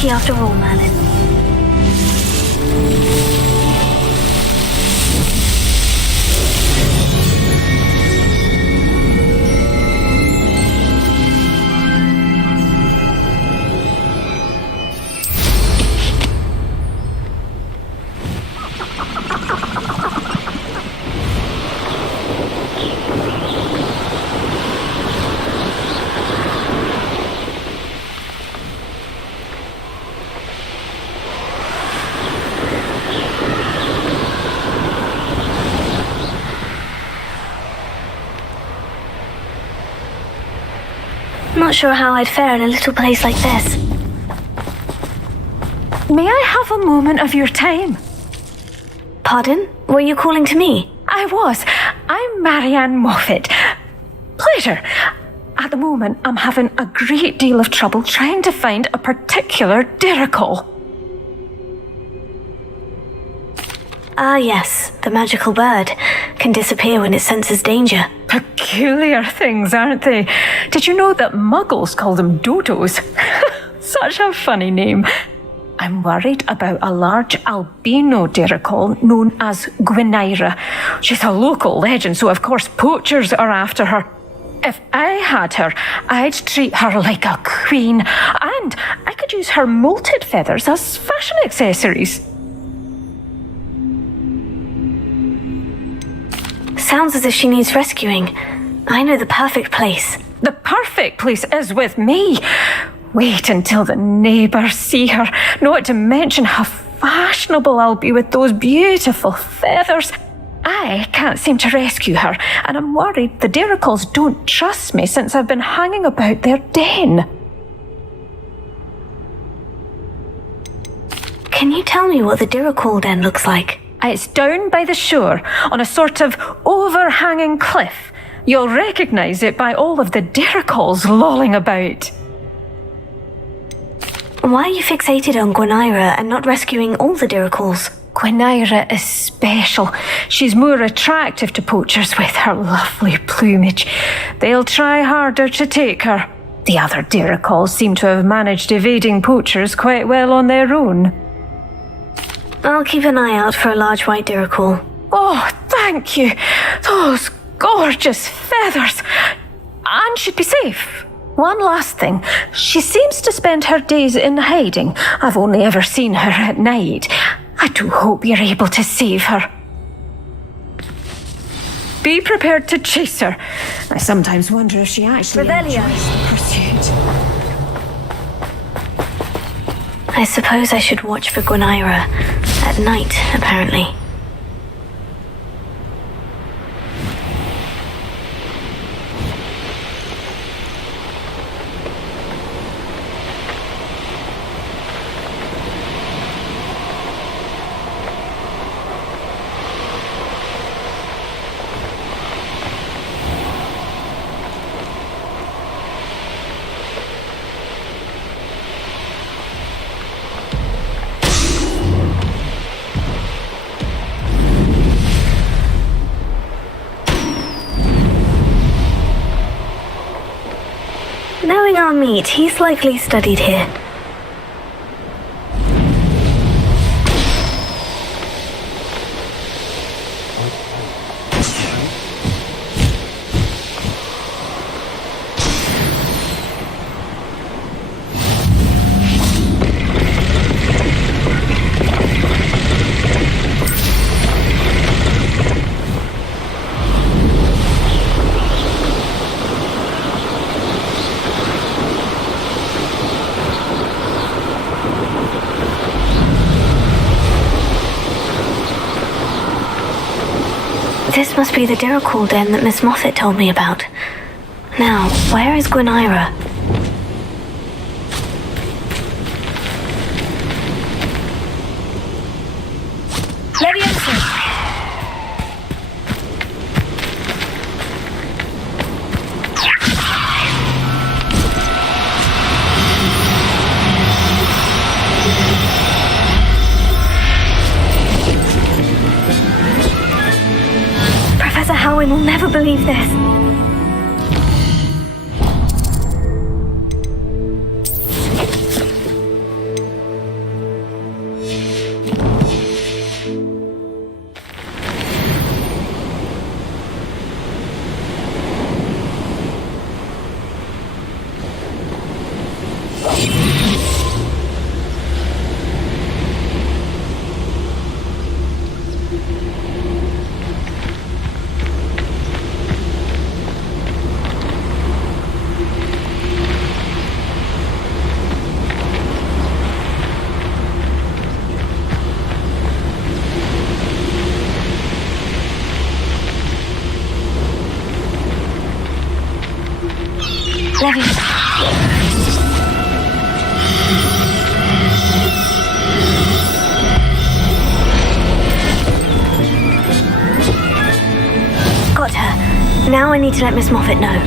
After all, Merlin. Not sure how I'd fare in a little place like this. May I have a moment of your time? Pardon? Were you calling to me? I was. I'm Marianne Moffat. Pleasure. A At the moment, I'm having a great deal of trouble trying to find a particular dirical. Ah, yes, the magical bird can disappear when it senses danger. Peculiar things, aren't they? Did you know that muggles call them dodos? Such a funny name. I'm worried about a large albino dirical known as Gwynaira. She's a local legend, so of course poachers are after her. If I had her, I'd treat her like a queen, and I could use her molted feathers as fashion accessories. Sounds as if she needs rescuing. I know the perfect place. The perfect place is with me. Wait until the neighbours see her, not to mention how fashionable I'll be with those beautiful feathers. I can't seem to rescue her, and I'm worried the diricals don't trust me since I've been hanging about their den. Can you tell me what the dirical den looks like? It's down by the shore, on a sort of overhanging cliff. You'll recognise it by all of the diricals lolling about. Why are you fixated on Gwynaira and not rescuing all the diricals? Gwynaira is special. She's more attractive to poachers with her lovely plumage. They'll try harder to take her. The other diricals seem to have managed evading poachers quite well on their own. I'll keep an eye out for a large white dirical. Oh, thank you. Those gorgeous feathers. And she'd be safe. One last thing. She seems to spend her days in hiding. I've only ever seen her at night. I do hope you're able to save her. Be prepared to chase her. I sometimes wonder if she actually enjoys the pursuit. I suppose I should watch for Gwynaira. At night, apparently. Knowing our meat, he's likely studied here. This must be the dirical den that Miss Moffat told me about. Now, where is Gwynaira? Professor Howin will never believe this. Got her. Now I need to let Miss Moffat know.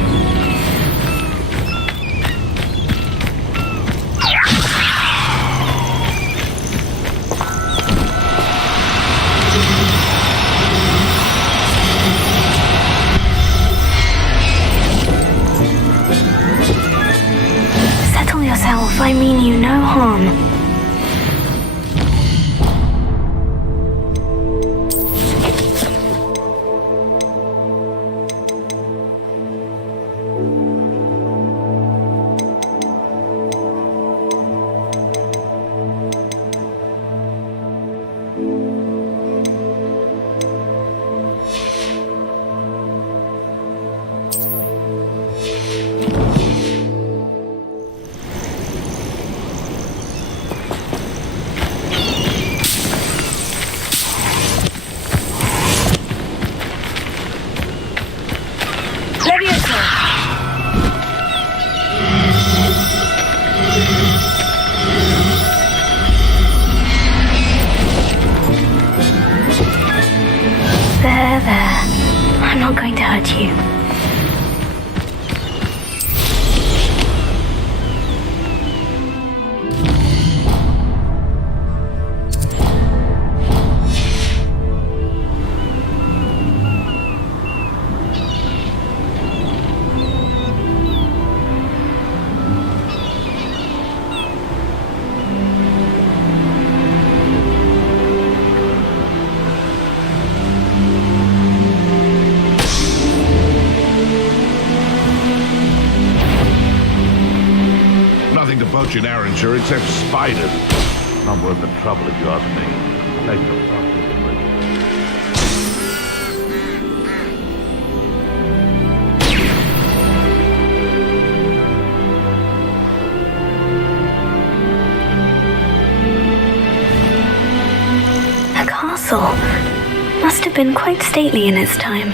yourself, I mean you no harm. There. I'm not going to hurt you. Nothing to poach in Arrowshire except spiders. Not worth the trouble if you ask me. Make them A castle. Must have been quite stately in its time.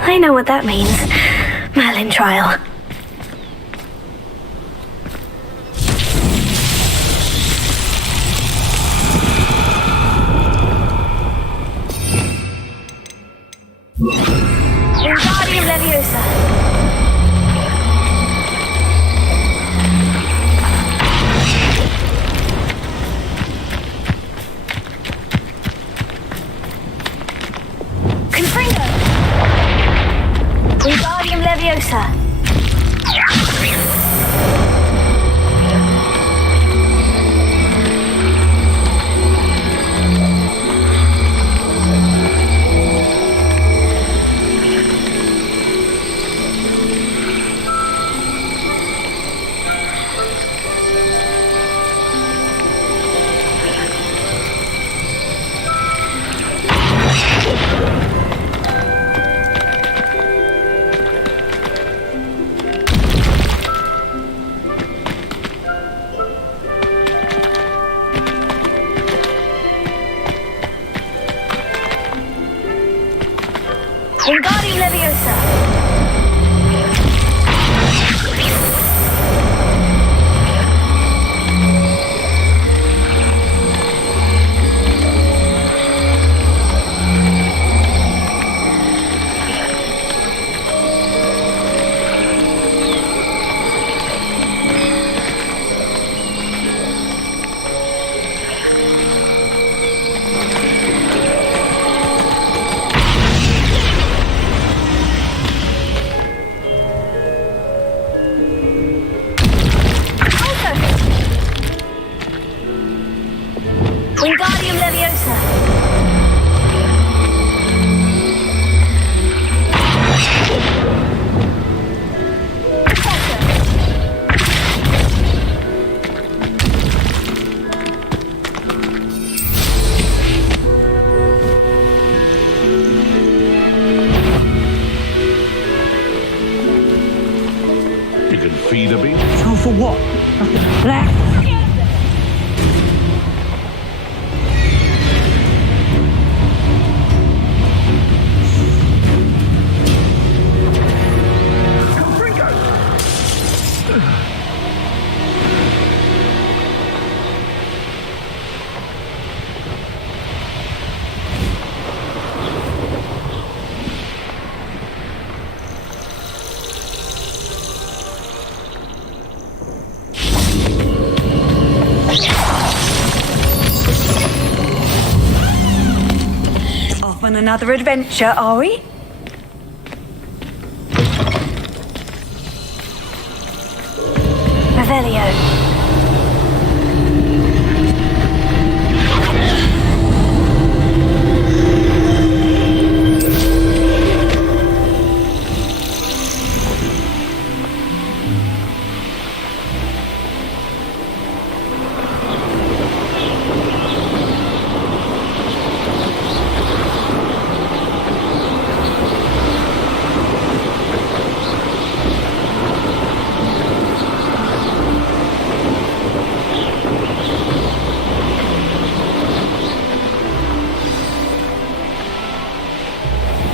I know what that means. Merlin trial. Wingardium Leviosa. Wingardium Leviosa. Wingardium Leviosa. Wingardium Leviosa. You can feed a bee. So for what? Black. off on another adventure, are we? Revelio.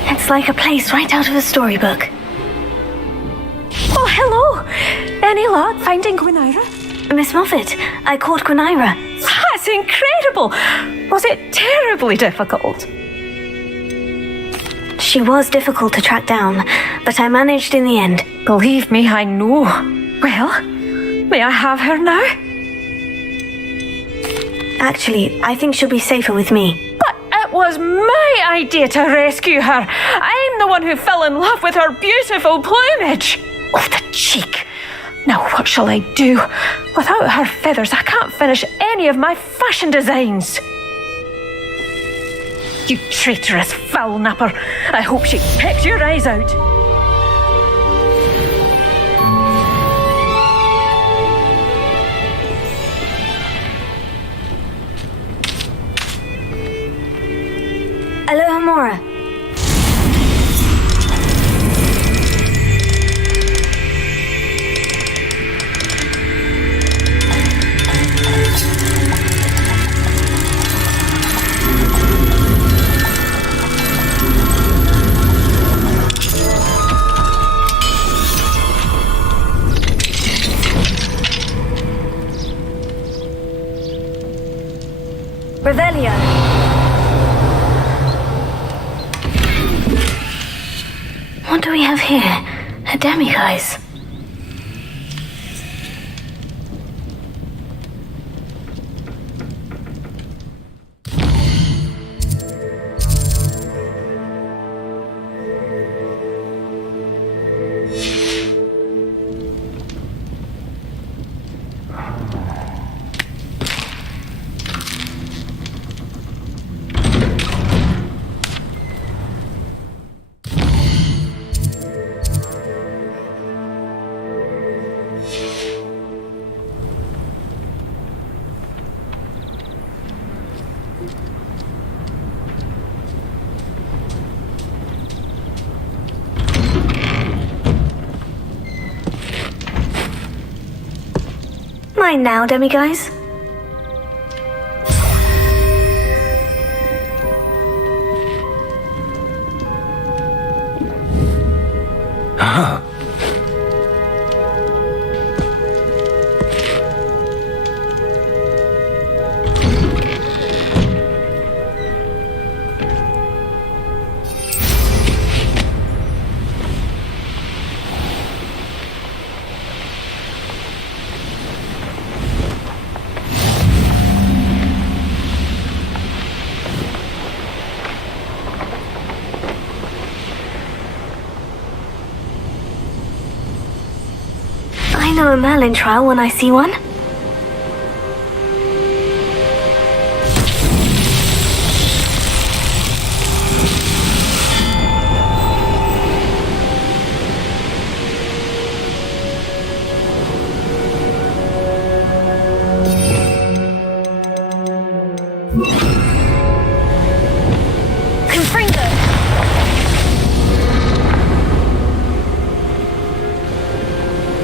It's like a place right out of a storybook. Oh, hello! Any luck finding Gwynaira? Miss Moffat, I caught Gwynaira. That's incredible! Was it terribly difficult? She was difficult to track down, but I managed in the end. Believe me, I know. Well, may I have her now? Actually, I think she'll be safer with me. But it was my idea to rescue her. I'm the one who fell in love with her beautiful plumage. Oh, the cheek. Now what shall I do? Without her feathers, I can't finish any of my fashion designs. You traitorous foul napper. I hope she pecks your eyes out. Aloha Mora. Revelio. What do we have here? A demiguise. Mine now, demiguise. I know a Merlin trial when I see one.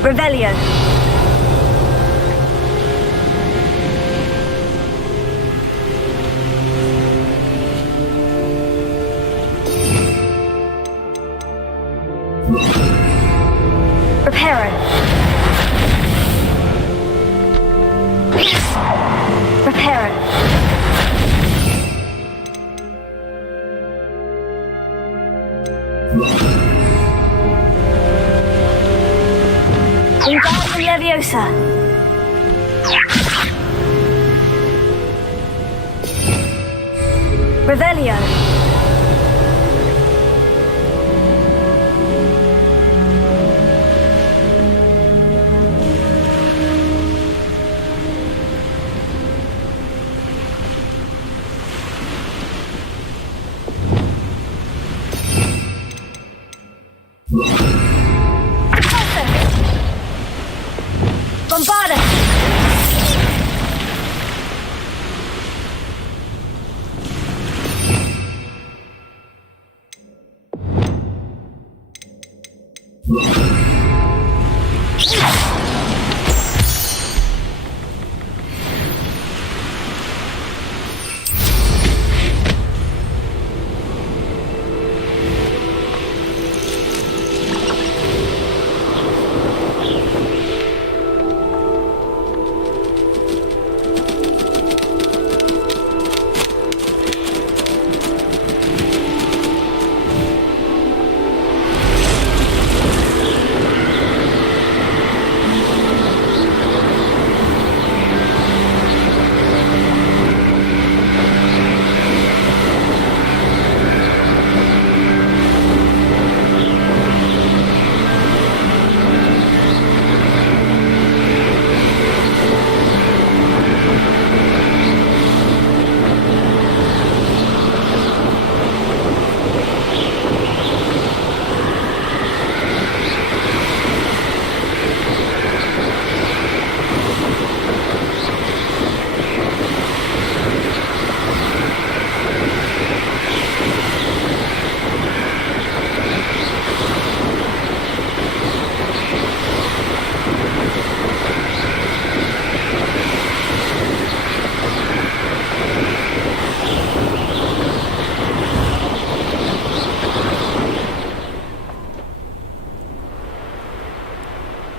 Revelio. Reparo. Reparo. Wingardium Leviosa. Revelio. Bombarda!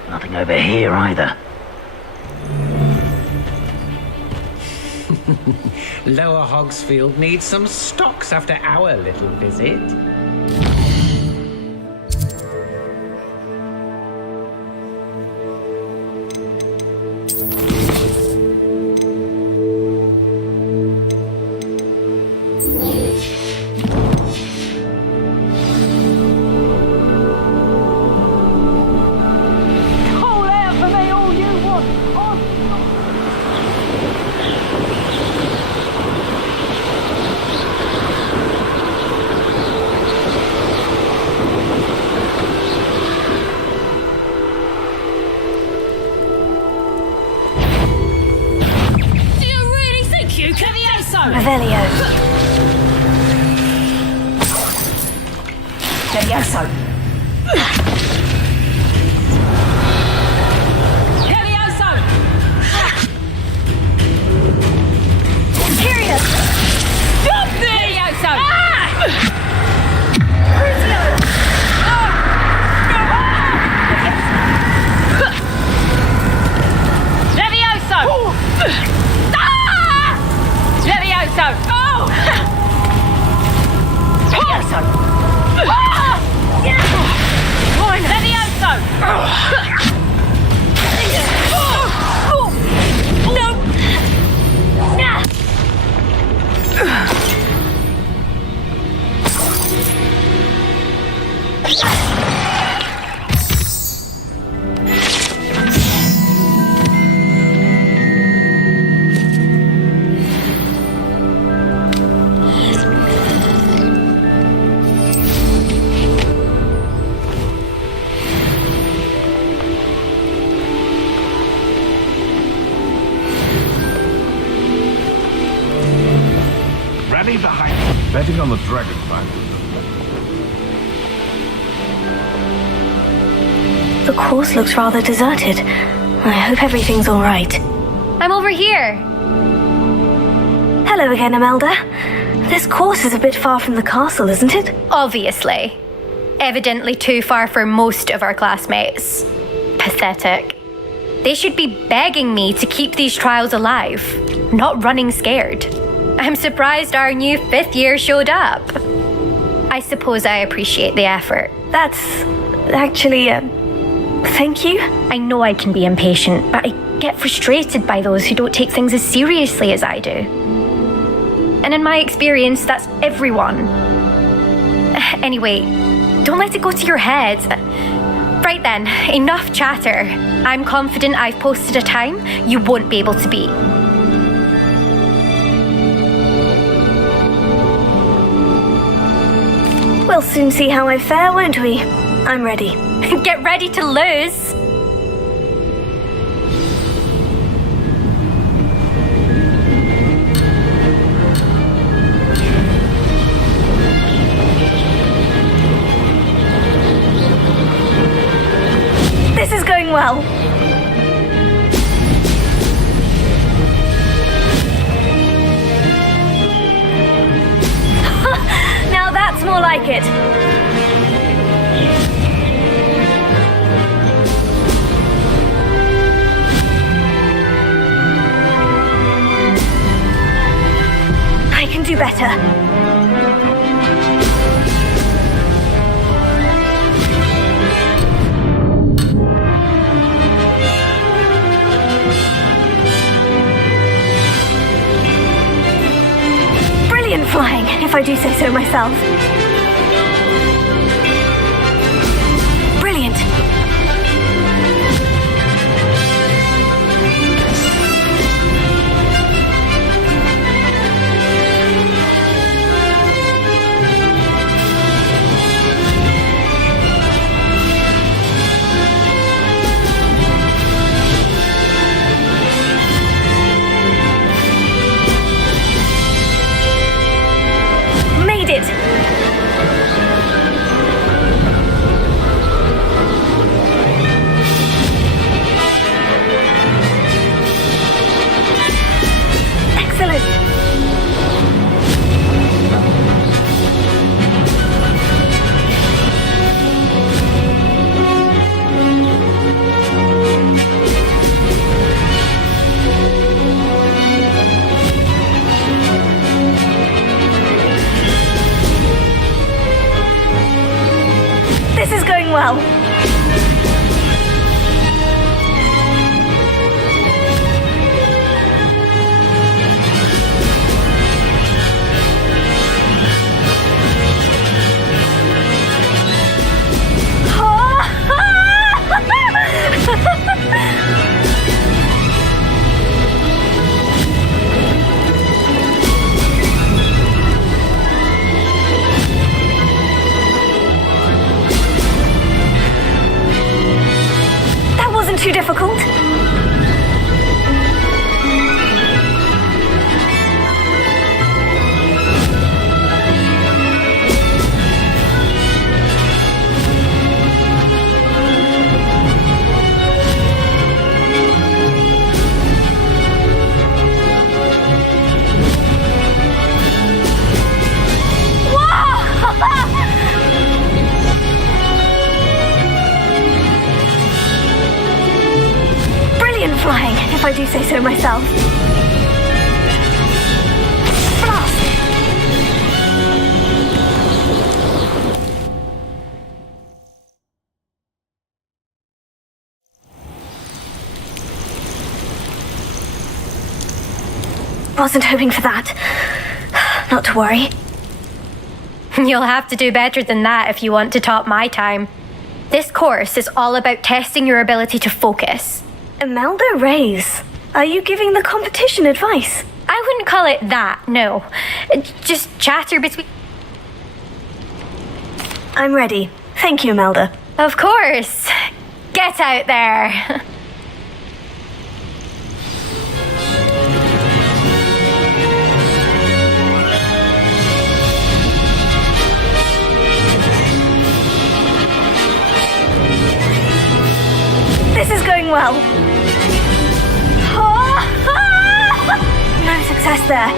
Nothing over here either. Lower Hogsfield needs some stocks after our little visit. Revelio. Levioso! Levioso! Imperius! Stop this! Levioso! Levioso! Levioso! Oh! Levioso! Levioso! Ready behind. Betting on the dragon fight. The course looks rather deserted. I hope everything's all right. I'm over here. Hello again, Imelda. This course is a bit far from the castle, isn't it? Obviously. Evidently too far for most of our classmates. Pathetic. They should be begging me to keep these trials alive, not running scared. I'm surprised our new 5th year showed up. I suppose I appreciate the effort. That's actually, thank you. I know I can be impatient, but I get frustrated by those who don't take things as seriously as I do. And in my experience, that's everyone. Anyway, don't let it go to your head. Right then, enough chatter. I'm confident I've posted a time you won't be able to beat. We'll soon see how I fare, won't we? I'm ready. Get ready to lose. This is going well. Now that's more like it. I can do better. Brilliant flying, if I do say so myself. Brilliant. Made it. Excellent. This is going well. That wasn't too difficult. Brilliant flying, if I do say so myself. Blast! Wasn't hoping for that. Not to worry. You'll have to do better than that if you want to top my time. This course is all about testing your ability to focus. Imelda Reyes, are you giving the competition advice? I wouldn't call it that, no. Just chatter between... I'm ready. Thank you, Imelda. Of course. Get out there. This is going well. No success there.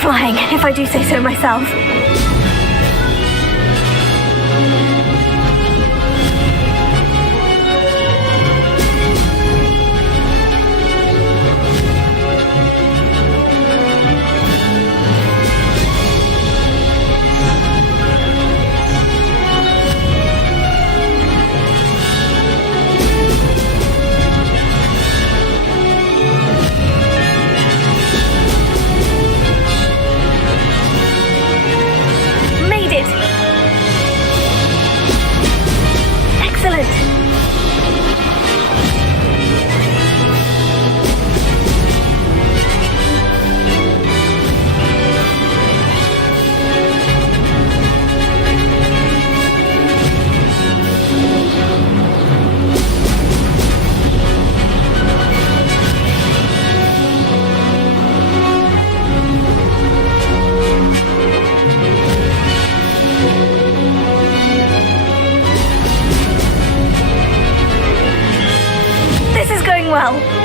flying, if I do say so myself. Well.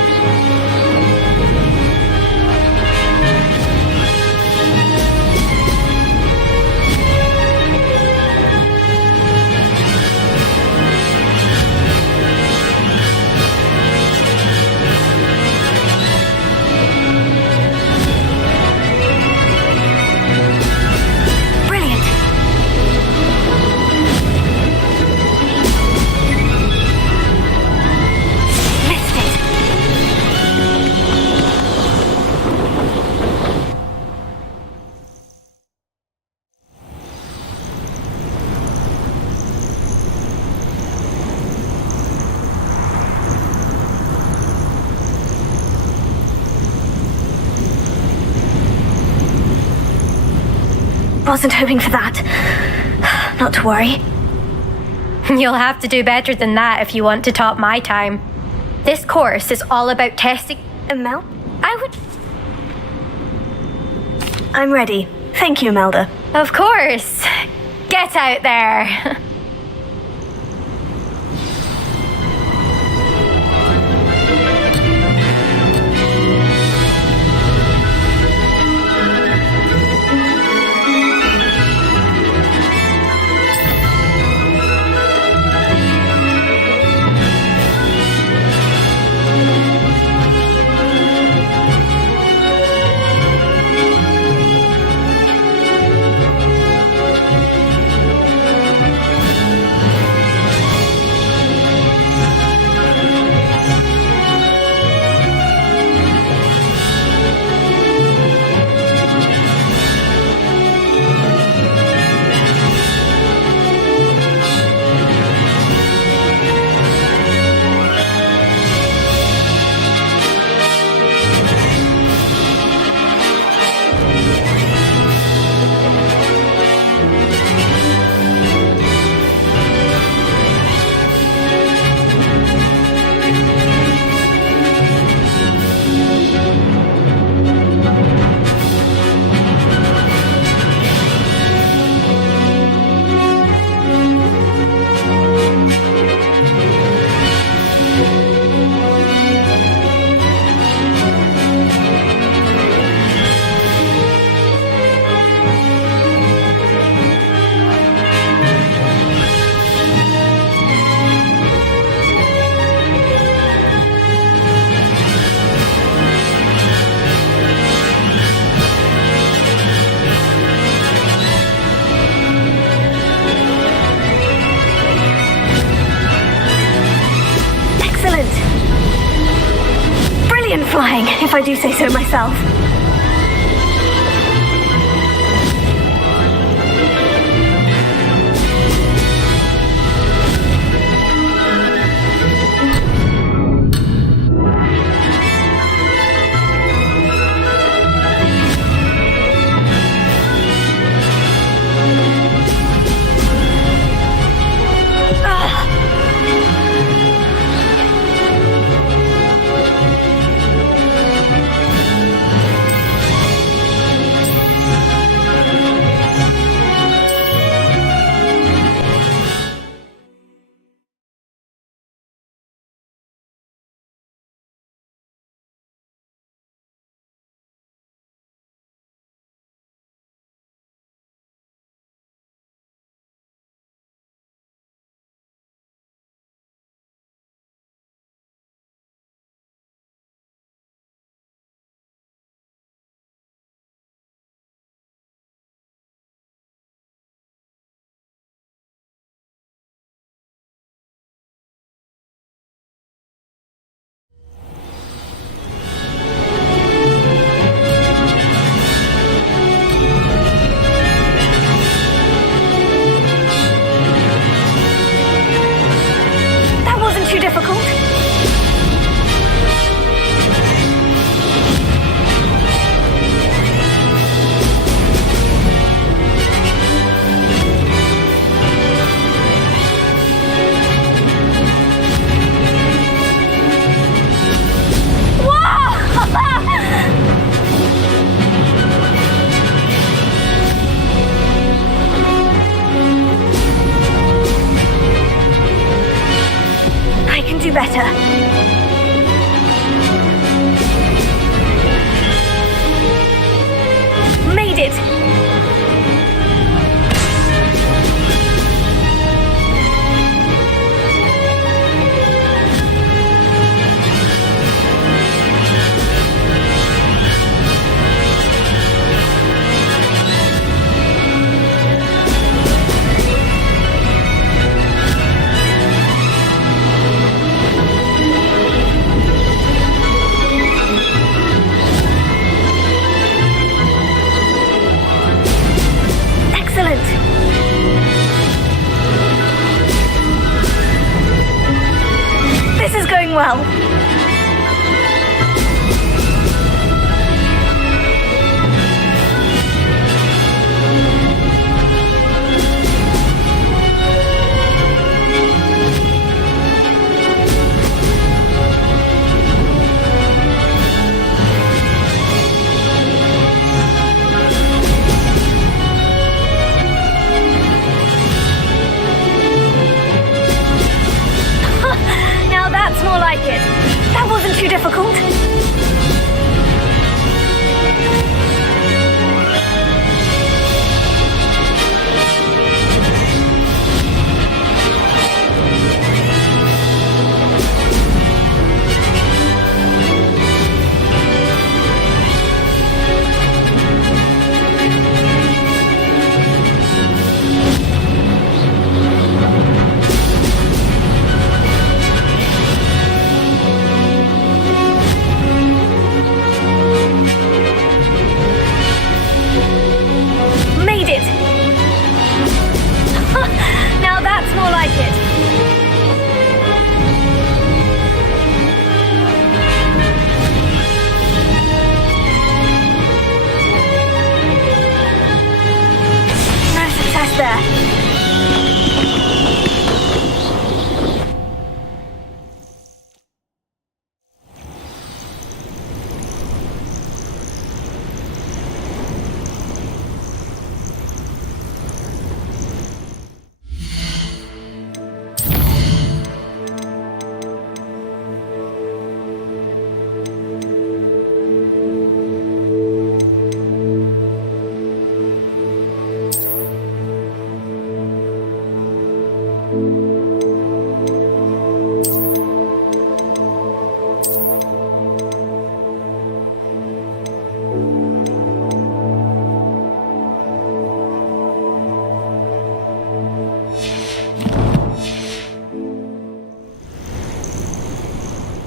Wasn't hoping for that. Not to worry. You'll have to do better than that if you want to top my time. This course is all about testing... Mel? I'm ready. Thank you, Imelda. Of course. Get out there. Flying, if I do say so myself.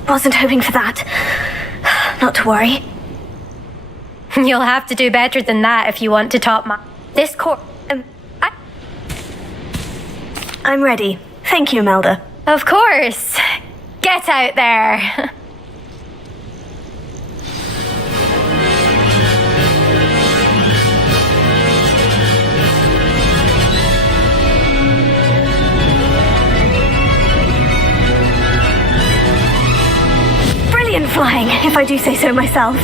wasn't hoping for that. Not to worry. You'll have to do better than that if you want to top this course. I'm ready. Thank you, Imelda. Of course. Get out there. Brilliant flying, if I do say so myself.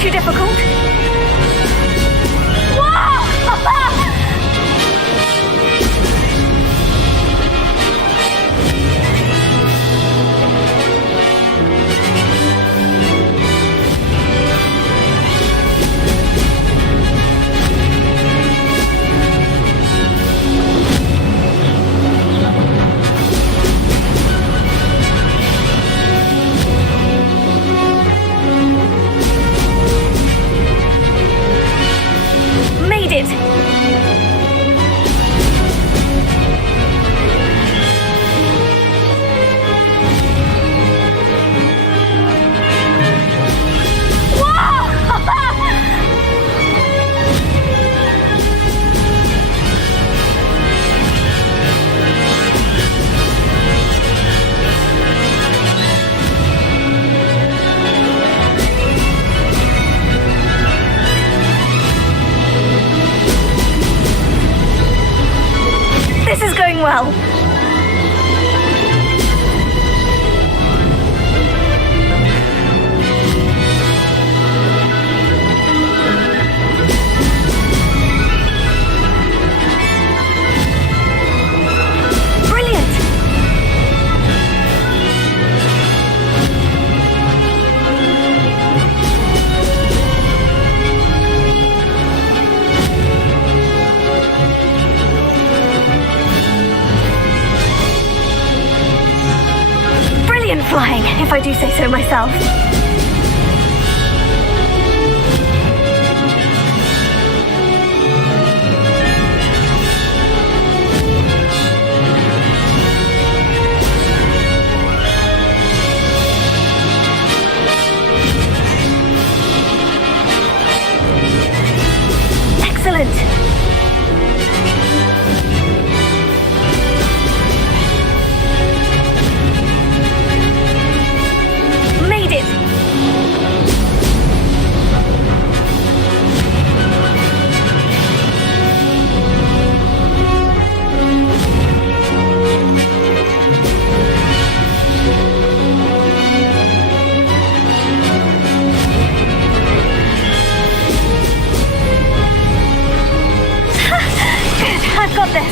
Too difficult. This is going well. Flying, if I do say so myself. Excellent. I've got this.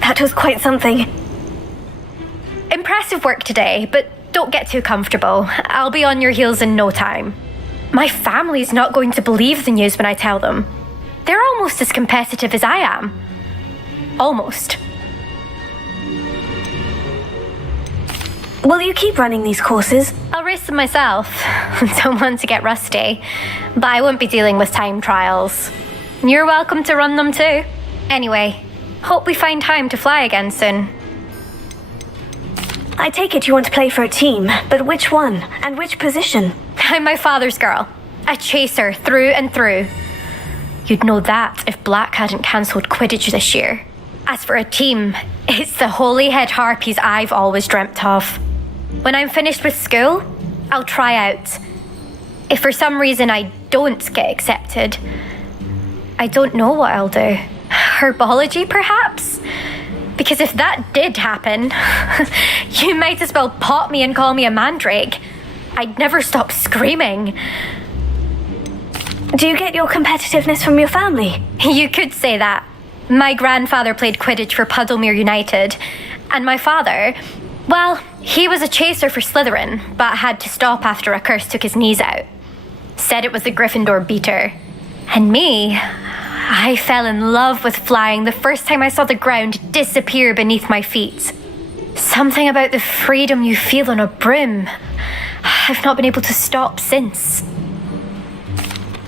That was quite something. Impressive work today, but don't get too comfortable. I'll be on your heels in no time. My family's not going to believe the news when I tell them. They're almost as competitive as I am. Almost. Will you keep running these courses? I'll race them myself. Don't want to get rusty. But I won't be dealing with time trials. You're welcome to run them too. Anyway, hope we find time to fly again soon. I take it you want to play for a team, but which one? And which position? I'm my father's girl. A chaser through and through. You'd know that if Black hadn't cancelled Quidditch this year. As for a team, it's the Holyhead Harpies I've always dreamt of. When I'm finished with school, I'll try out. If for some reason I don't get accepted, I don't know what I'll do. Herbology, perhaps? Because if that did happen, you might as well pop me and call me a mandrake. I'd never stop screaming. Do you get your competitiveness from your family? You could say that. My grandfather played Quidditch for Puddlemere United, and my father, well, he was a chaser for Slytherin, but had to stop after a curse took his knees out. Said it was the Gryffindor beater. And me, I fell in love with flying the first time I saw the ground disappear beneath my feet. Something about the freedom you feel on a broom. I've not been able to stop since.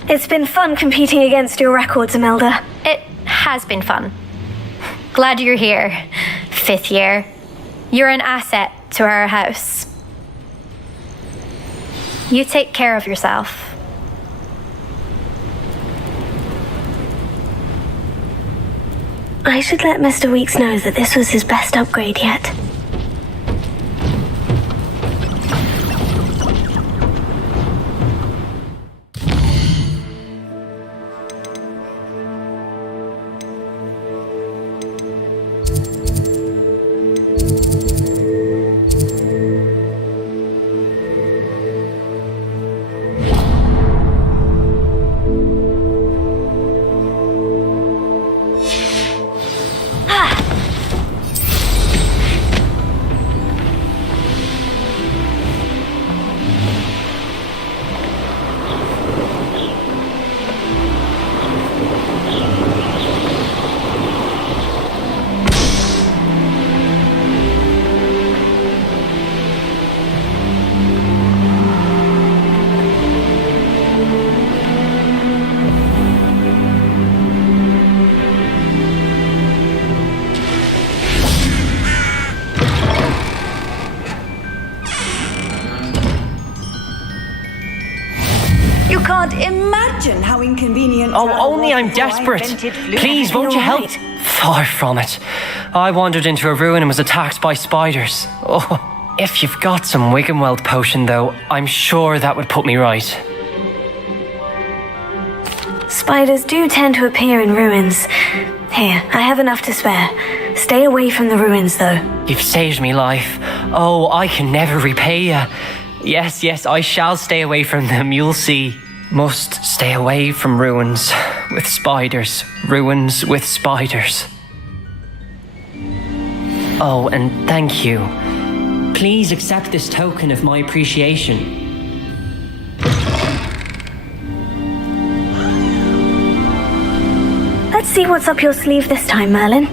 It's been fun competing against your records, Imelda. It has been fun. Glad you're here, 5th year. You're an asset to our house. You take care of yourself. I should let Mr. Weeks know that this was his best upgrade yet. You can't imagine how inconvenient. Oh, only I'm desperate. Please, won't you help? Far from it. I wandered into a ruin and was attacked by spiders. Oh, if you've got some Wiggenweld potion, though, I'm sure that would put me right. Spiders do tend to appear in ruins. Here, I have enough to spare. Stay away from the ruins, though. You've saved me life. Oh, I can never repay you. Yes, I shall stay away from them, you'll see. Must stay away from ruins with spiders. Ruins with spiders. Oh, and thank you. Please accept this token of my appreciation. Let's see what's up your sleeve this time, Merlin.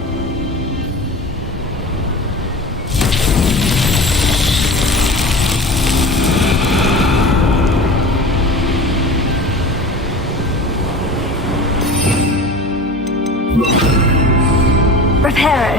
Reparo.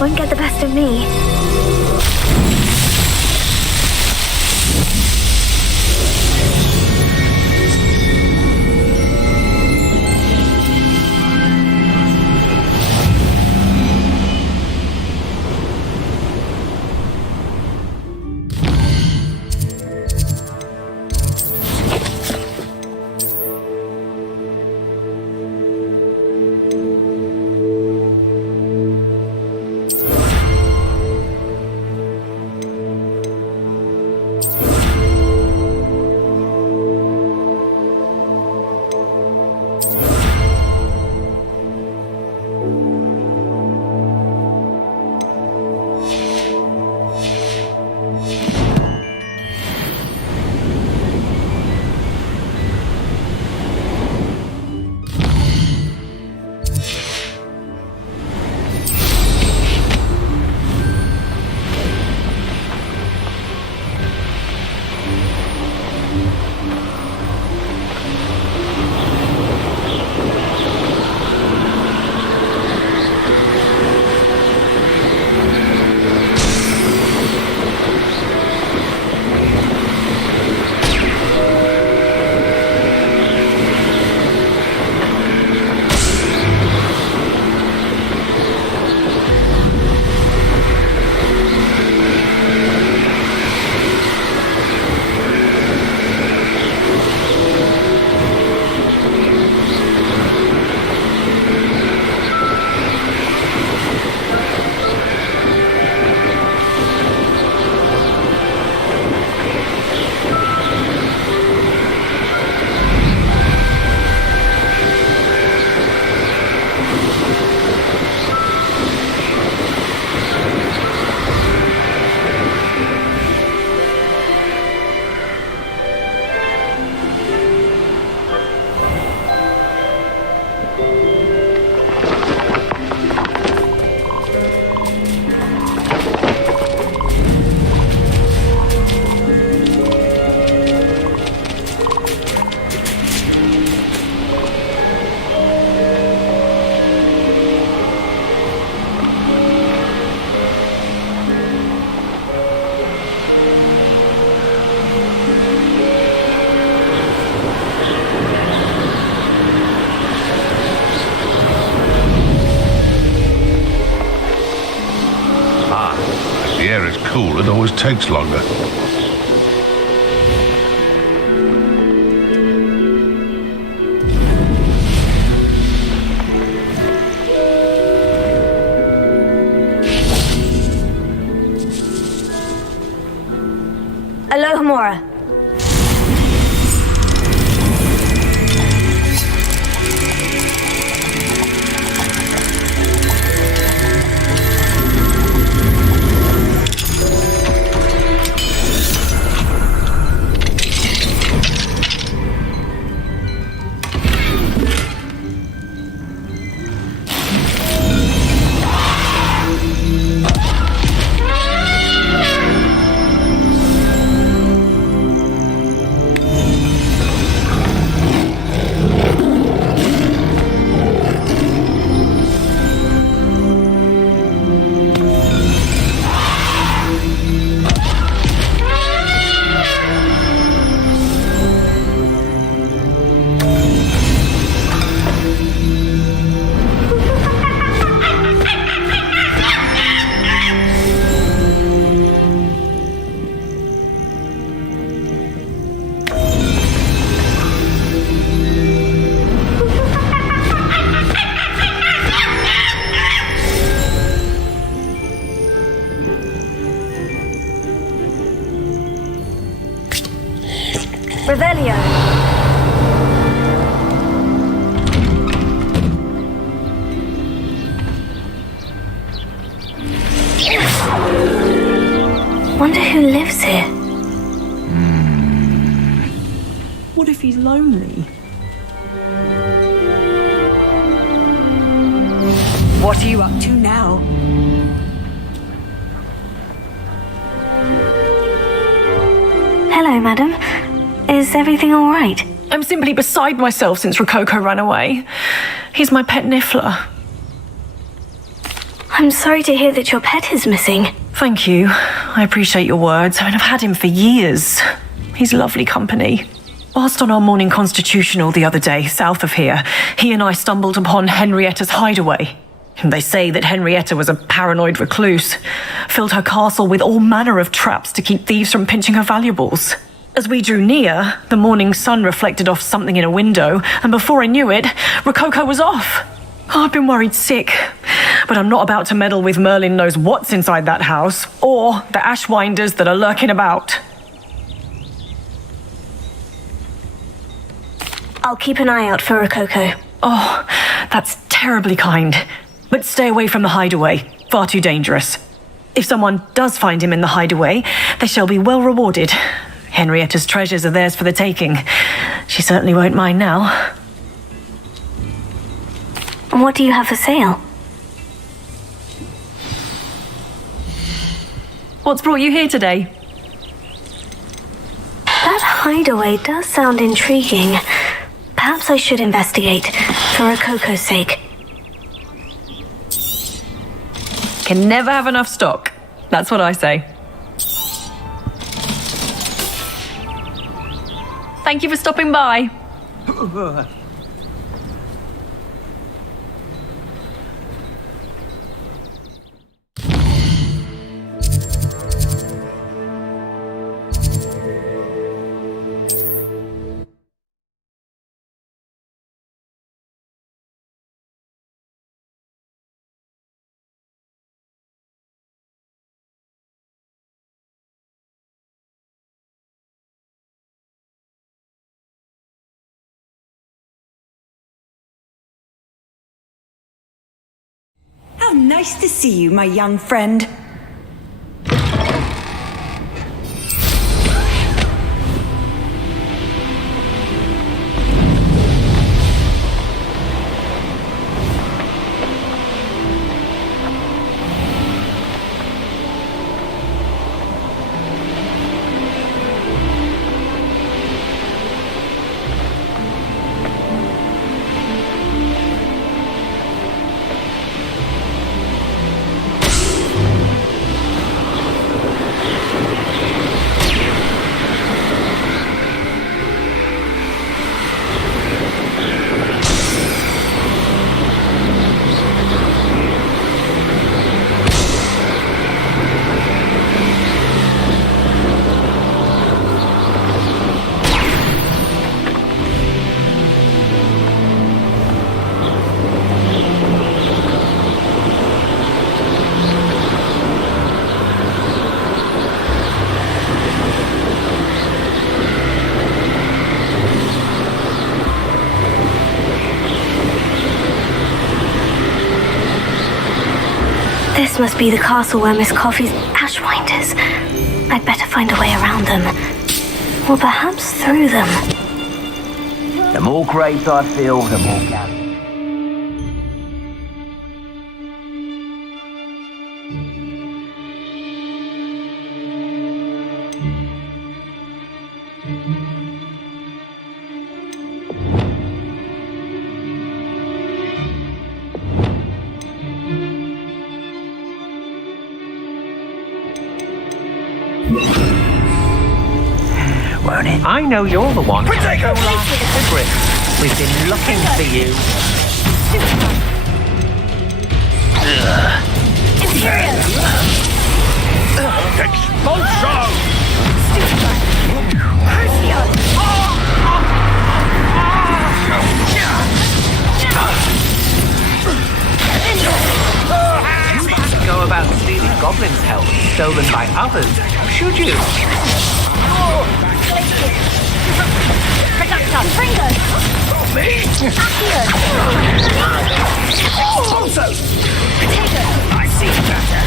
Won't get the best of me. It always takes longer. Alohomora. Revelio. Wonder who lives here. What if he's lonely? What are you up to now? Hello, madam. Is everything all right? I'm simply beside myself since Rococo ran away. He's my pet Niffler. I'm sorry to hear that your pet is missing. Thank you. I appreciate your words. I mean, I've had him for years. He's lovely company. Whilst on our morning constitutional the other day, south of here, he and I stumbled upon Henrietta's hideaway. They say that Henrietta was a paranoid recluse, filled her castle with all manner of traps to keep thieves from pinching her valuables. As we drew near, the morning sun reflected off something in a window, and before I knew it, Rococo was off. Oh, I've been worried sick, but I'm not about to meddle with Merlin knows what's inside that house, or the Ashwinders that are lurking about. I'll keep an eye out for Rococo. Oh, that's terribly kind. But stay away from the hideaway. Far too dangerous. If someone does find him in the hideaway, they shall be well rewarded. Henrietta's treasures are theirs for the taking. She certainly won't mind now. What do you have for sale? What's brought you here today? That hideaway does sound intriguing. Perhaps I should investigate, for Rococo's sake. Can never have enough stock. That's what I say. Thank you for stopping by. How nice to see you, my young friend. This must be the castle where Miss Coffee's Ashwinders. I'd better find a way around them. Or perhaps through them. The more graves I fill, the more galleys. I know you're the one. Potato! We've been looking for you. Imperial! Expulsion! Go about stealing goblins' help stolen by others, should you? Production! Fringo! Me? Expulso! Potato! I see better.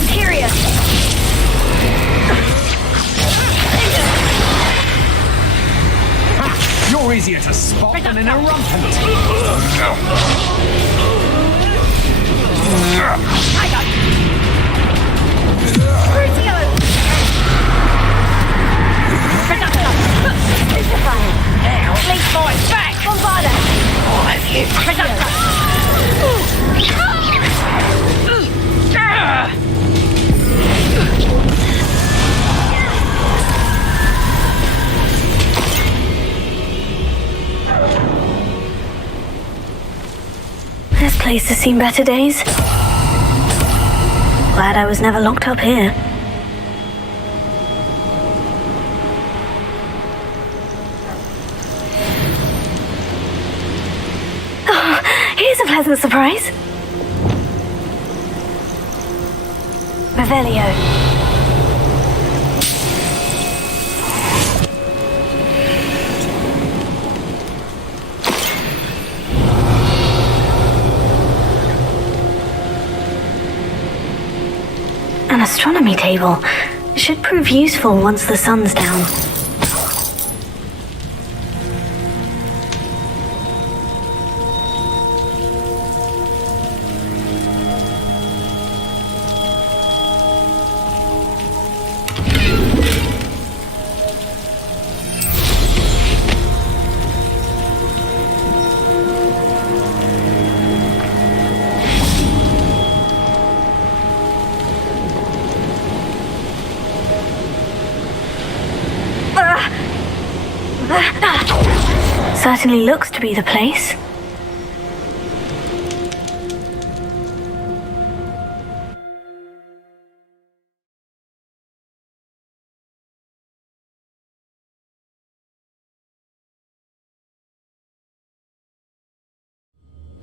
Imperial! You're easier to spot than an irrumpant. Please fight back! Bombarda! All of you. This place has seen better days. Glad I was never locked up here. Oh, here's a pleasant surprise. Revelio. An astronomy table. Should prove useful once the sun's down. Certainly looks to be the place.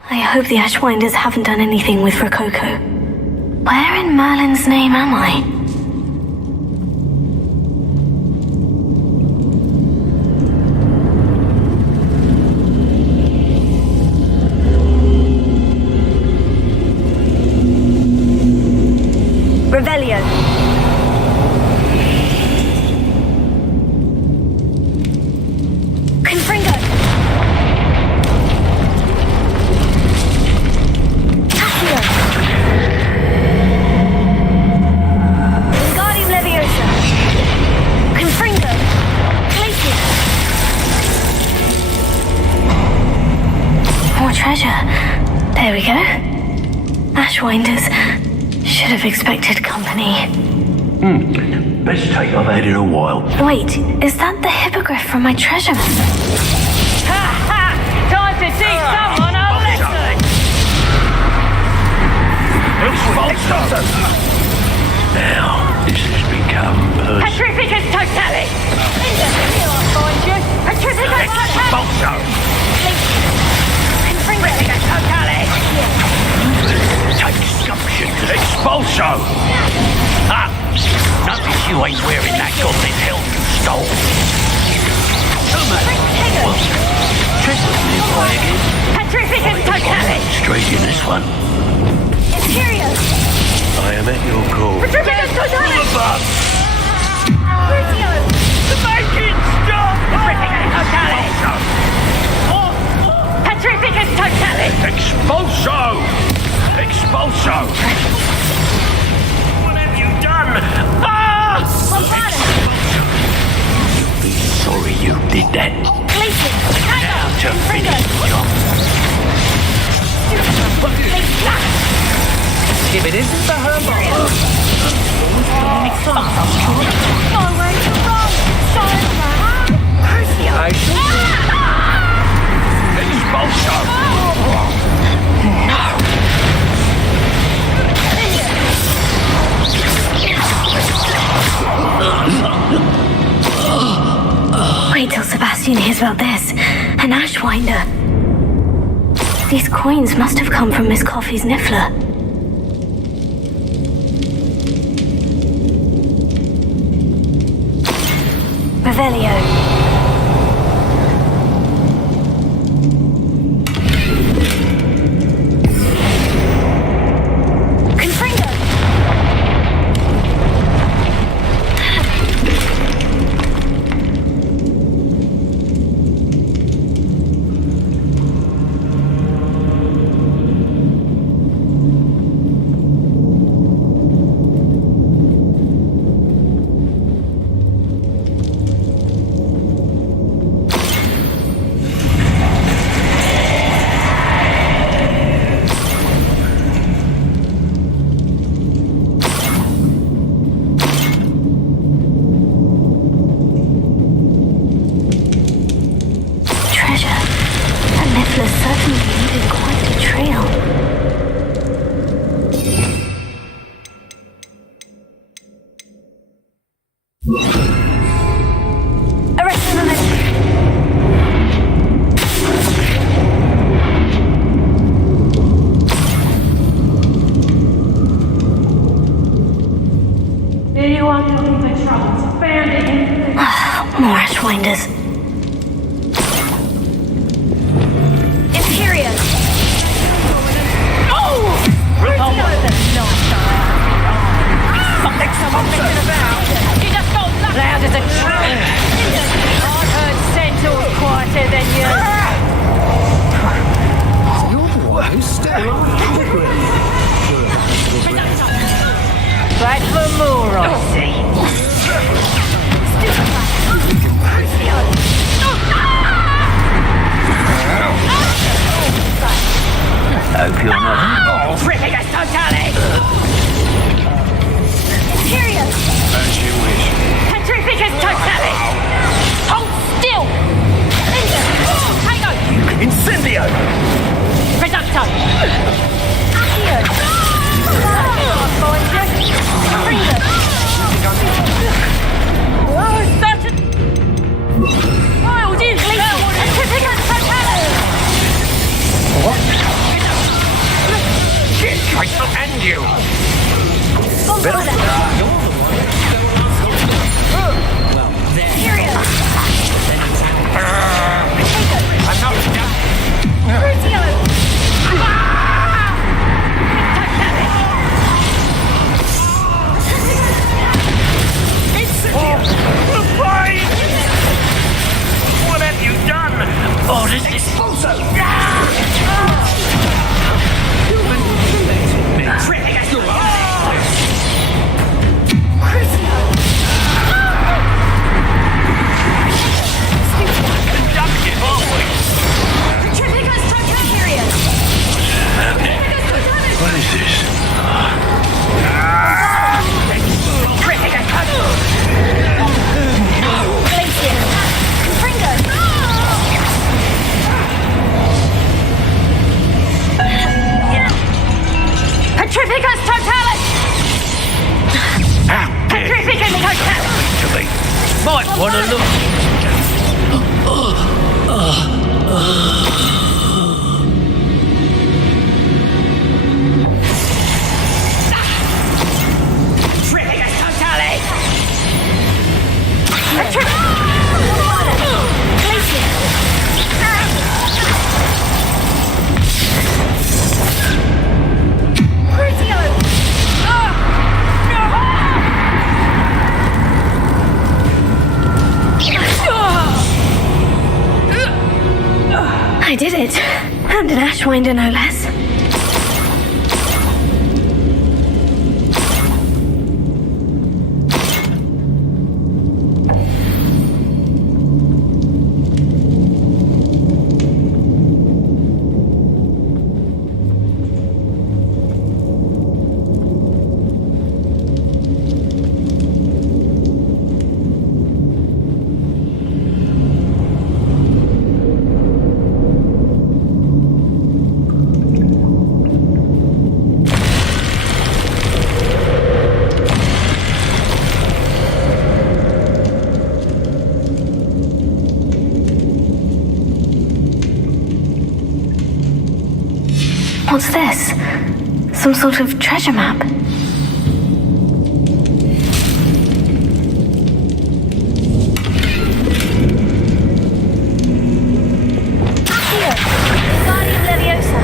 I hope the Ashwinders haven't done anything with Rococo. Where in Merlin's name am I? Revelio. Confringo. Accio. Wingardium Leviosa. Confringo. Glacius. More treasure. There we go. Ashwinders. Should have expected company. Best take I've had in a while. Wait, is that the hippogriff from my treasure map? Ha ha! Time to teach someone a lesson! Now, this has become personal. Petrificus Totalis! I'll find you! Petrificus Totalis! Petrificus Totalis! Take sumption. Expulso! Ah! Notice you ain't wearing that goblin helmet you stole. Petrificus Totalis! Straight in this one. Imperius! I am at your call. Petrificus Totalis! Crucio! Make it stop! Petrificus Totalis! Petrificus Totalis! Expulso! Expulso! What have you done? Ah! Be sorry you did that. Glacius! Now to finish the job. If it isn't for her, Forward, wrong, short, Crucio! I shall Expulso! Wait till Sebastian hears about this. An Ashwinder. These coins must have come from Miss Coffee's Niffler. Revelio. More Ashwinders. Imperius! Oh! Something someone thinking about. You just got lucky. Loud as a tree. I've heard centaurs quieter than you. You're the one who's still on Back for more, I see. Hope you're not. Petrificus Totalis! Imperius! As you wish. Petrificus Totalis! Hold still! Hang on! Incendio! Reducto! Accio! Freedom! Oh, such a... Wild is Petrificus Totalis! What? Shit, I shall end you! Imperius! I'm not done! Crucio! What have you done? Oh, this is What is this? Petrificus Totalis! Petrificus Totalis! Might want to look. Petrificus Totalis! it? And an Ashwinder, no less. What's this? Some sort of treasure map? Here, Guardian Leviosa.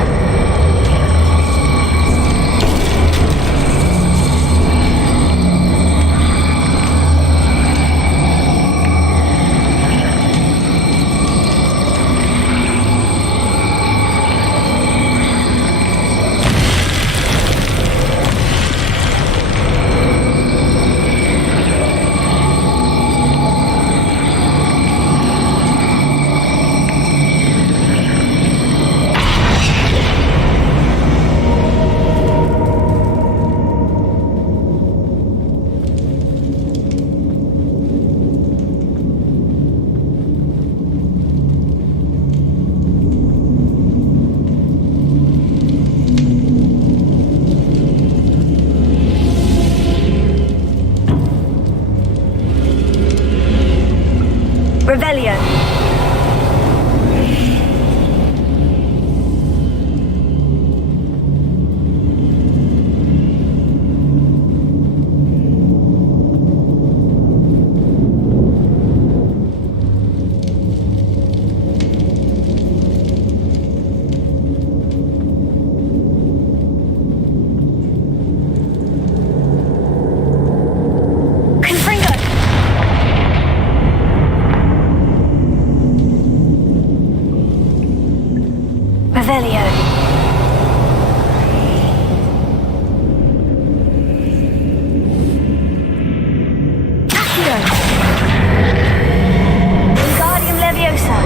Revelio. Revelio. Accio. Wingardium Leviosa.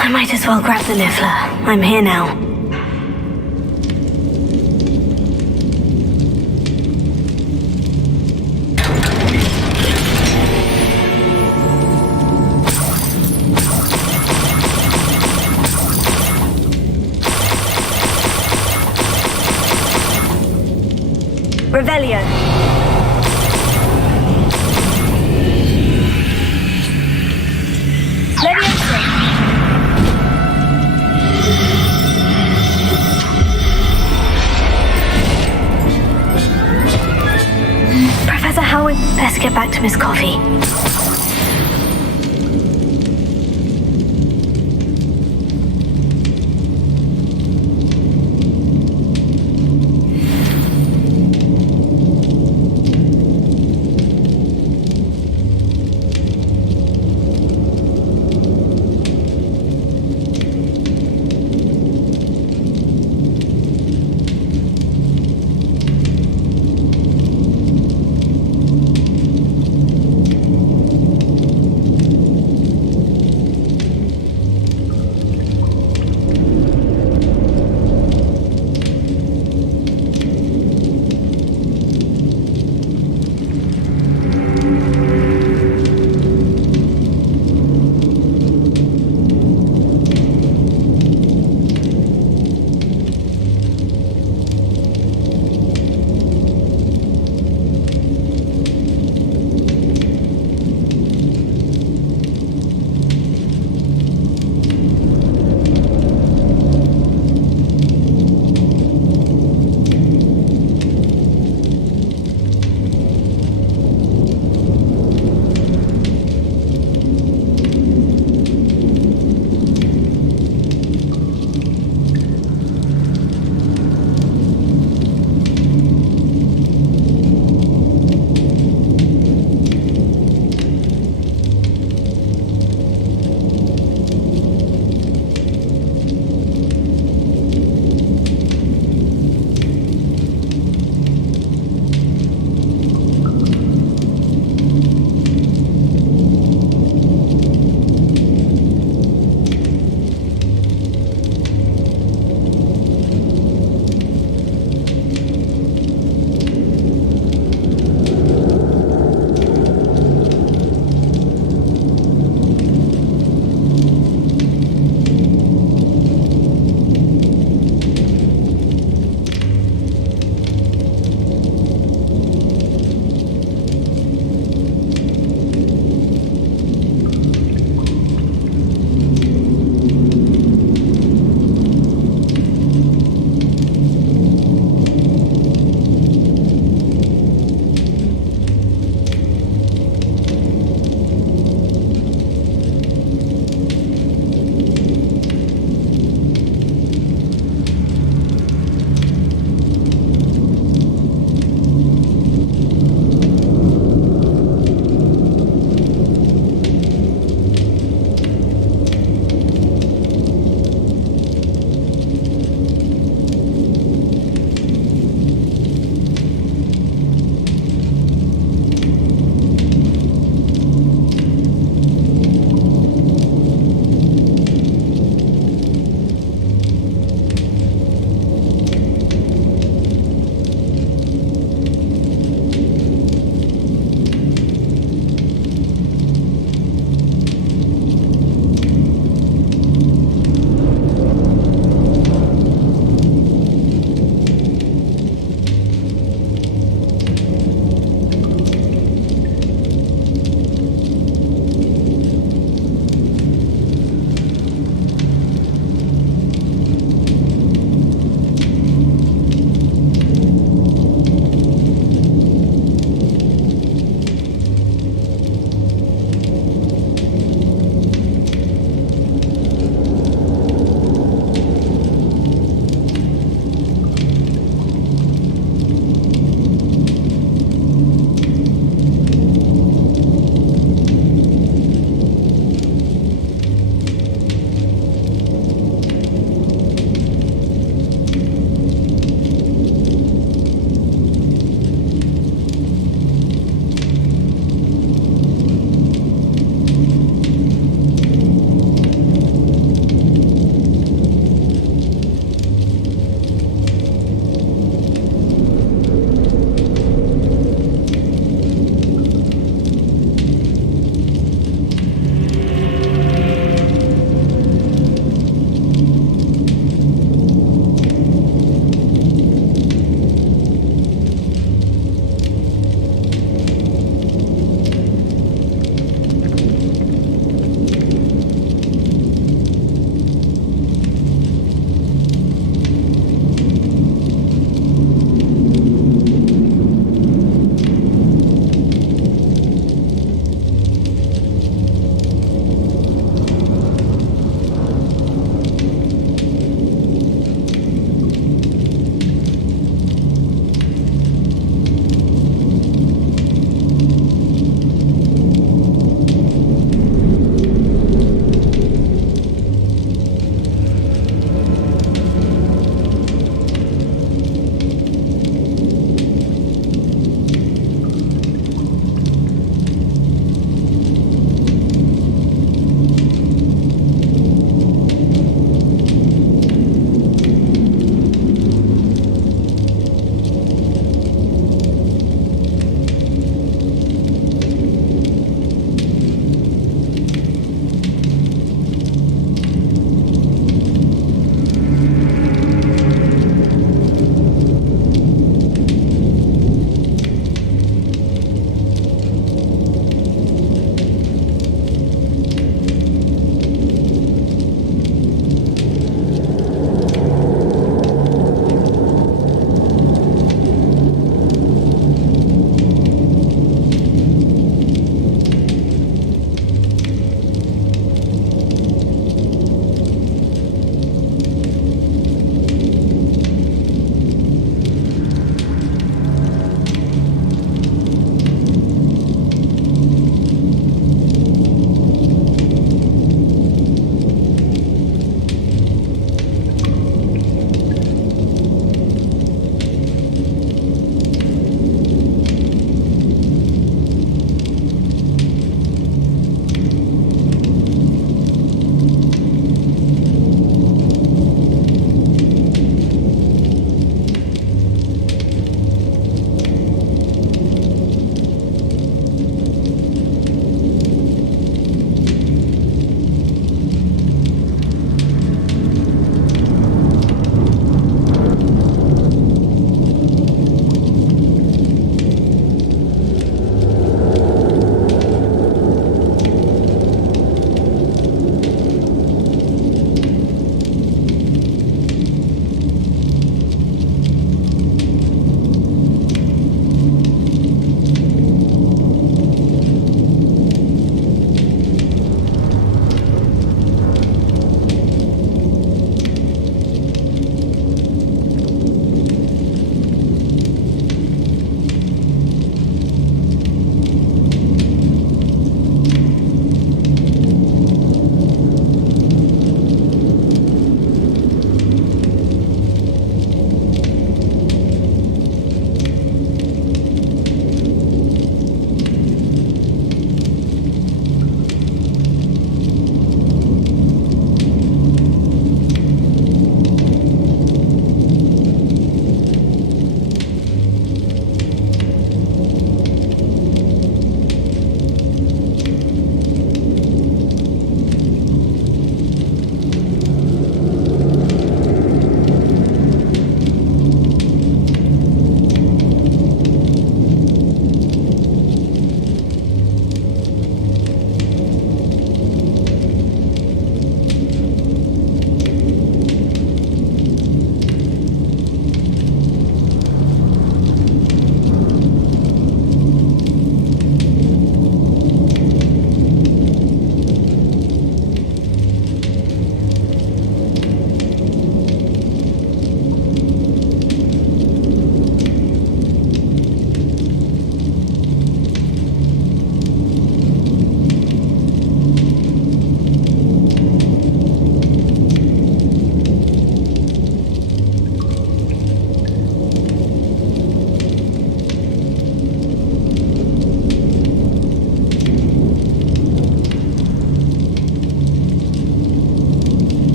I might as well grab the Niffler. I'm here now. Revelio. Leviosa. Professor Howard, best get back to Miss Coffee.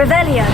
Revelio.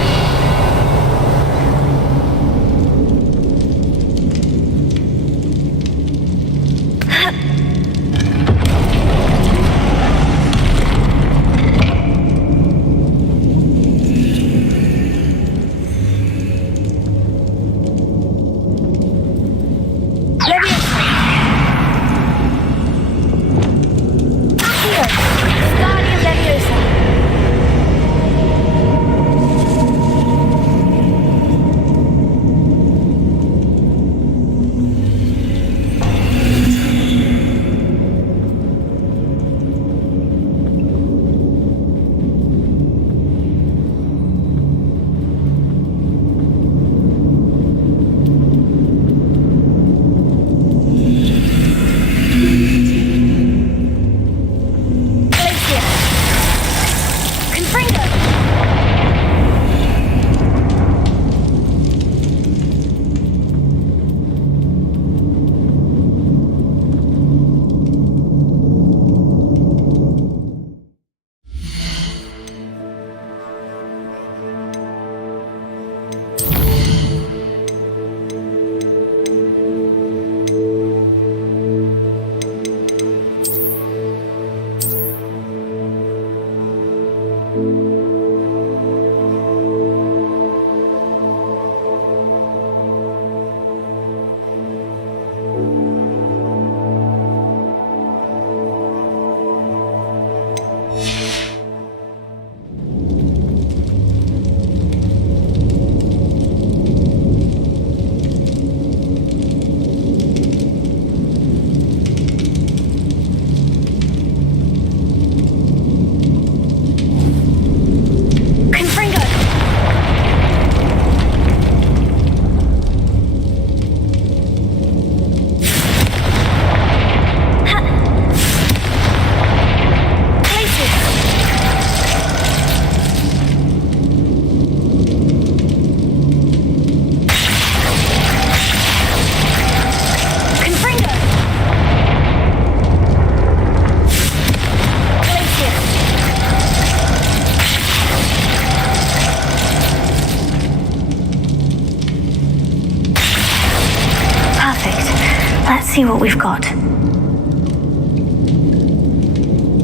See what we've got.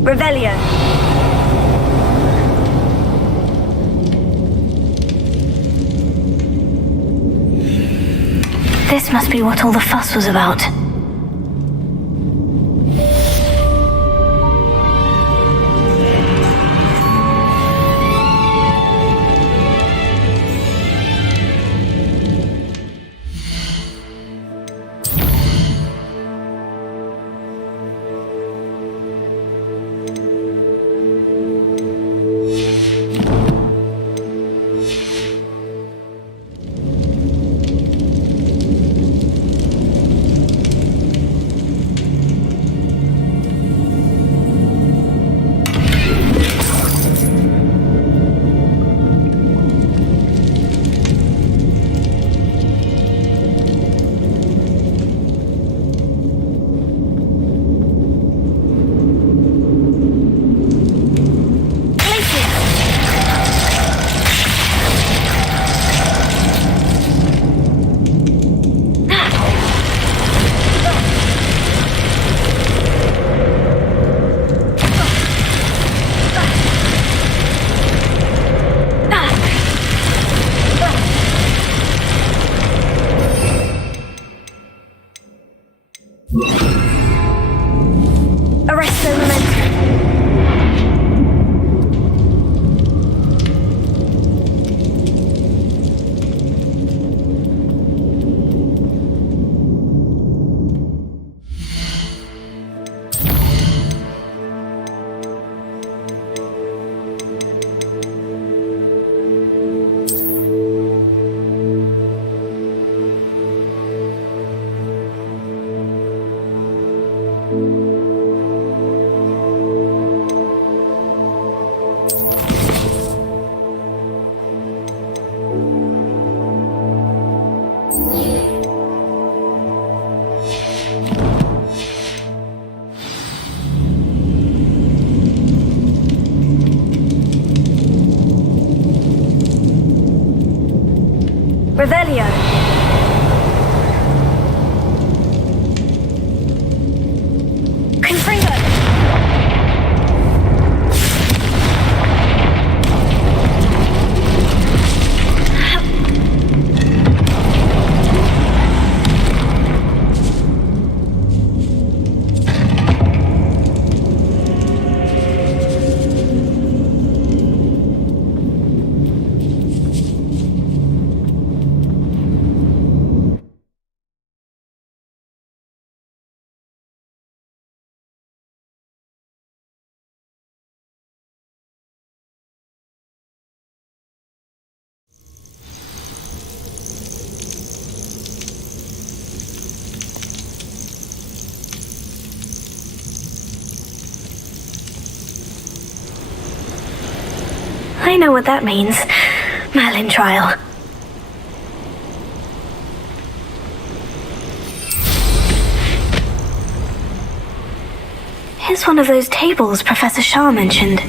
Revelio. This must be what all the fuss was about. Revelio. Confringo. I know what that means. Merlin trial. Here's one of those tables Professor Shah mentioned.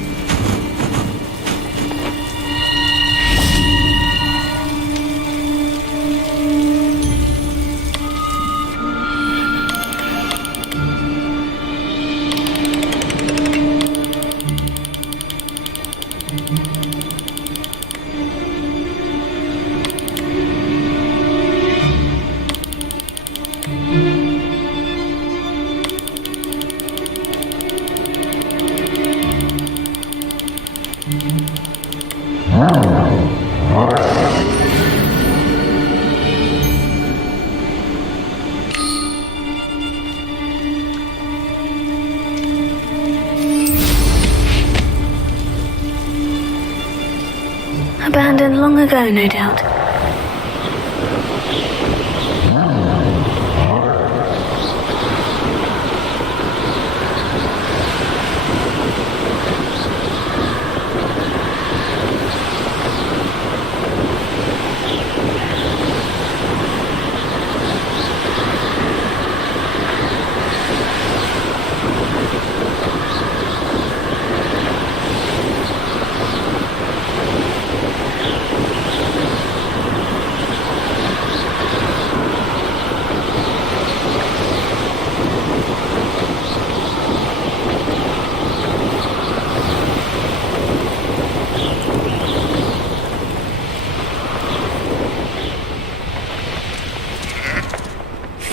Abandoned long ago, no doubt.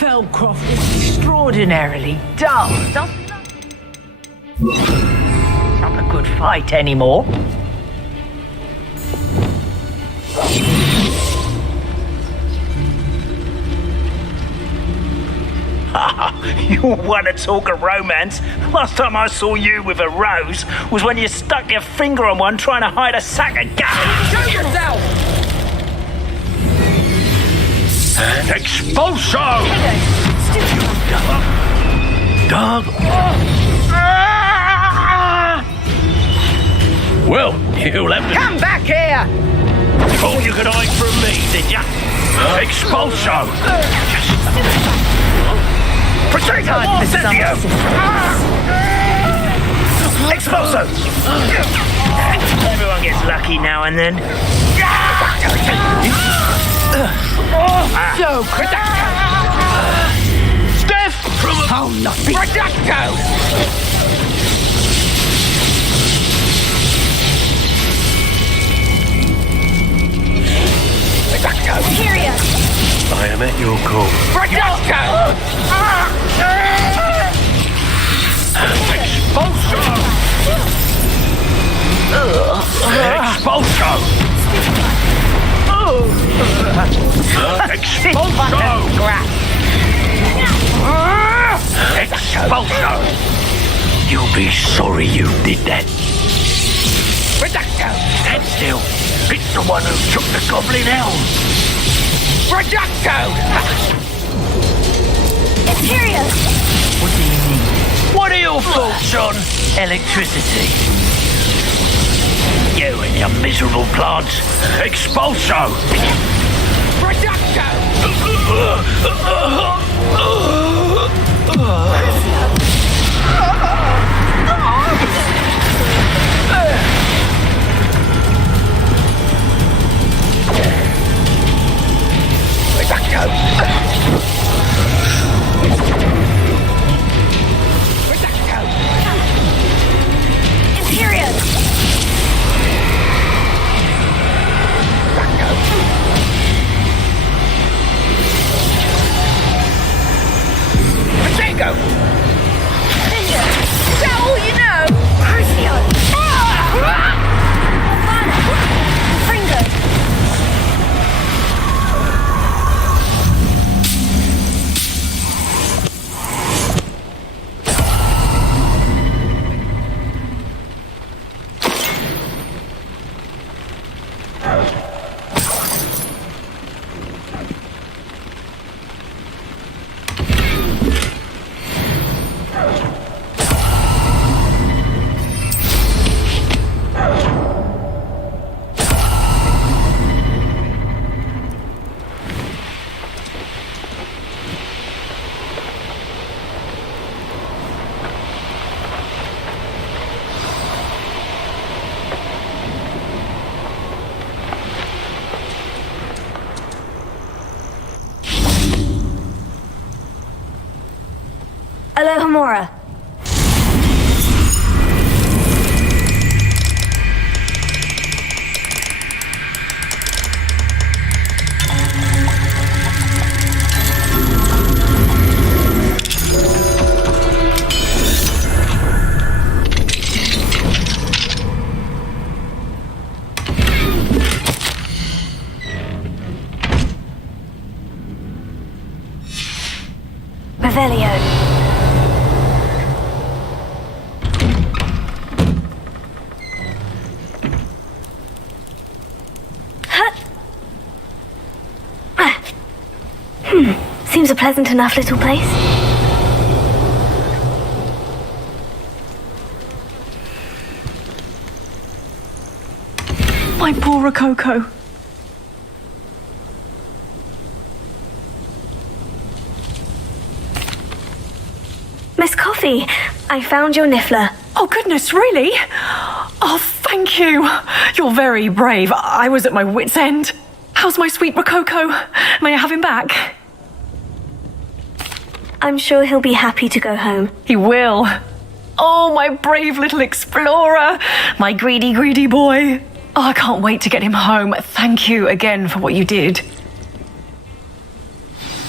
Feldcroft is extraordinarily dull, doesn't it? Not a good fight anymore. You want to talk of romance? Last time I saw you with a rose was when you stuck your finger on one trying to hide a sack of gas. Show yourself! And expulso! Dog. Well, you'll have to... Come back here! Thought you could hide from me, did ya? Expulso! Potato! Incendio! Expulso! Everyone gets lucky now and then. So, Reducto! Steph! Oh, nothing! Reducto! Reducto! Period! I am at your call. Reducto! Expulso! Expulso! Expulso! You'll be sorry you did that. Reducto! Stand still. It's the one who took the goblin elm. Reducto! Imperial! What do you need? What are your thoughts on electricity? You and your miserable plants. Expulso! Reducto! Alohomora. Revelio. Seems a pleasant enough little place. My poor Rococo. Miss Coffee, I found your niffler. Oh, goodness, really? Oh, thank you. You're very brave. I was at my wit's end. How's my sweet Rococo? May I have him back? I'm sure he'll be happy to go home. He will. Oh, my brave little explorer. My greedy, greedy boy. Oh, I can't wait to get him home. Thank you again for what you did.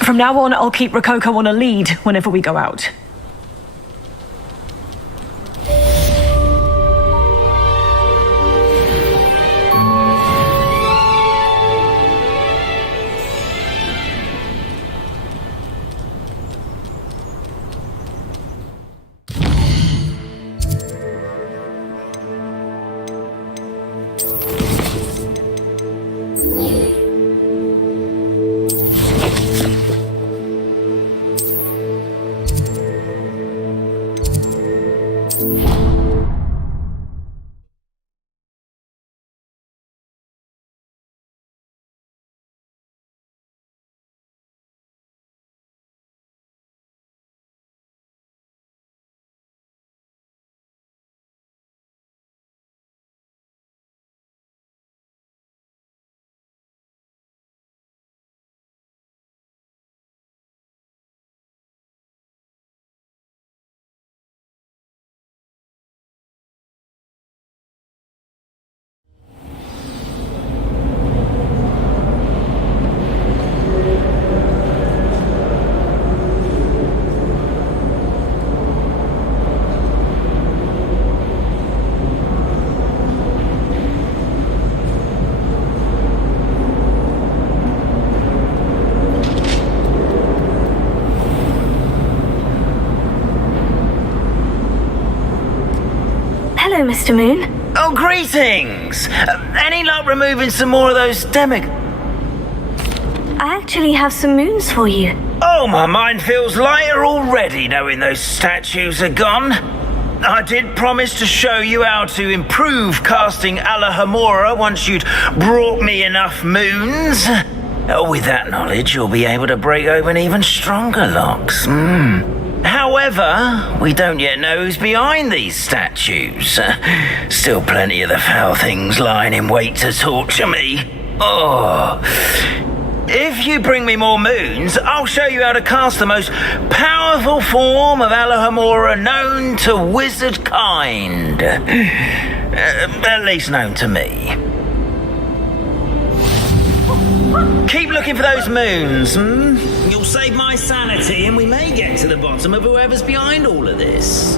From now on, I'll keep Rococo on a lead whenever we go out. Hello, Mr. Moon. Oh, greetings! Any luck removing some more of those I actually have some moons for you. Oh, my mind feels lighter already knowing those statues are gone. I did promise to show you how to improve casting Alohomora once you'd brought me enough moons. With that knowledge, you'll be able to break open even stronger locks. However, we don't yet know who's behind these statues. Still plenty of the foul things lying in wait to torture me. Oh. If you bring me more moons, I'll show you how to cast the most powerful form of Alohomora known to wizard kind. At least known to me. Keep looking for those moons, You'll save my sanity and we may get to the bottom of whoever's behind all of this.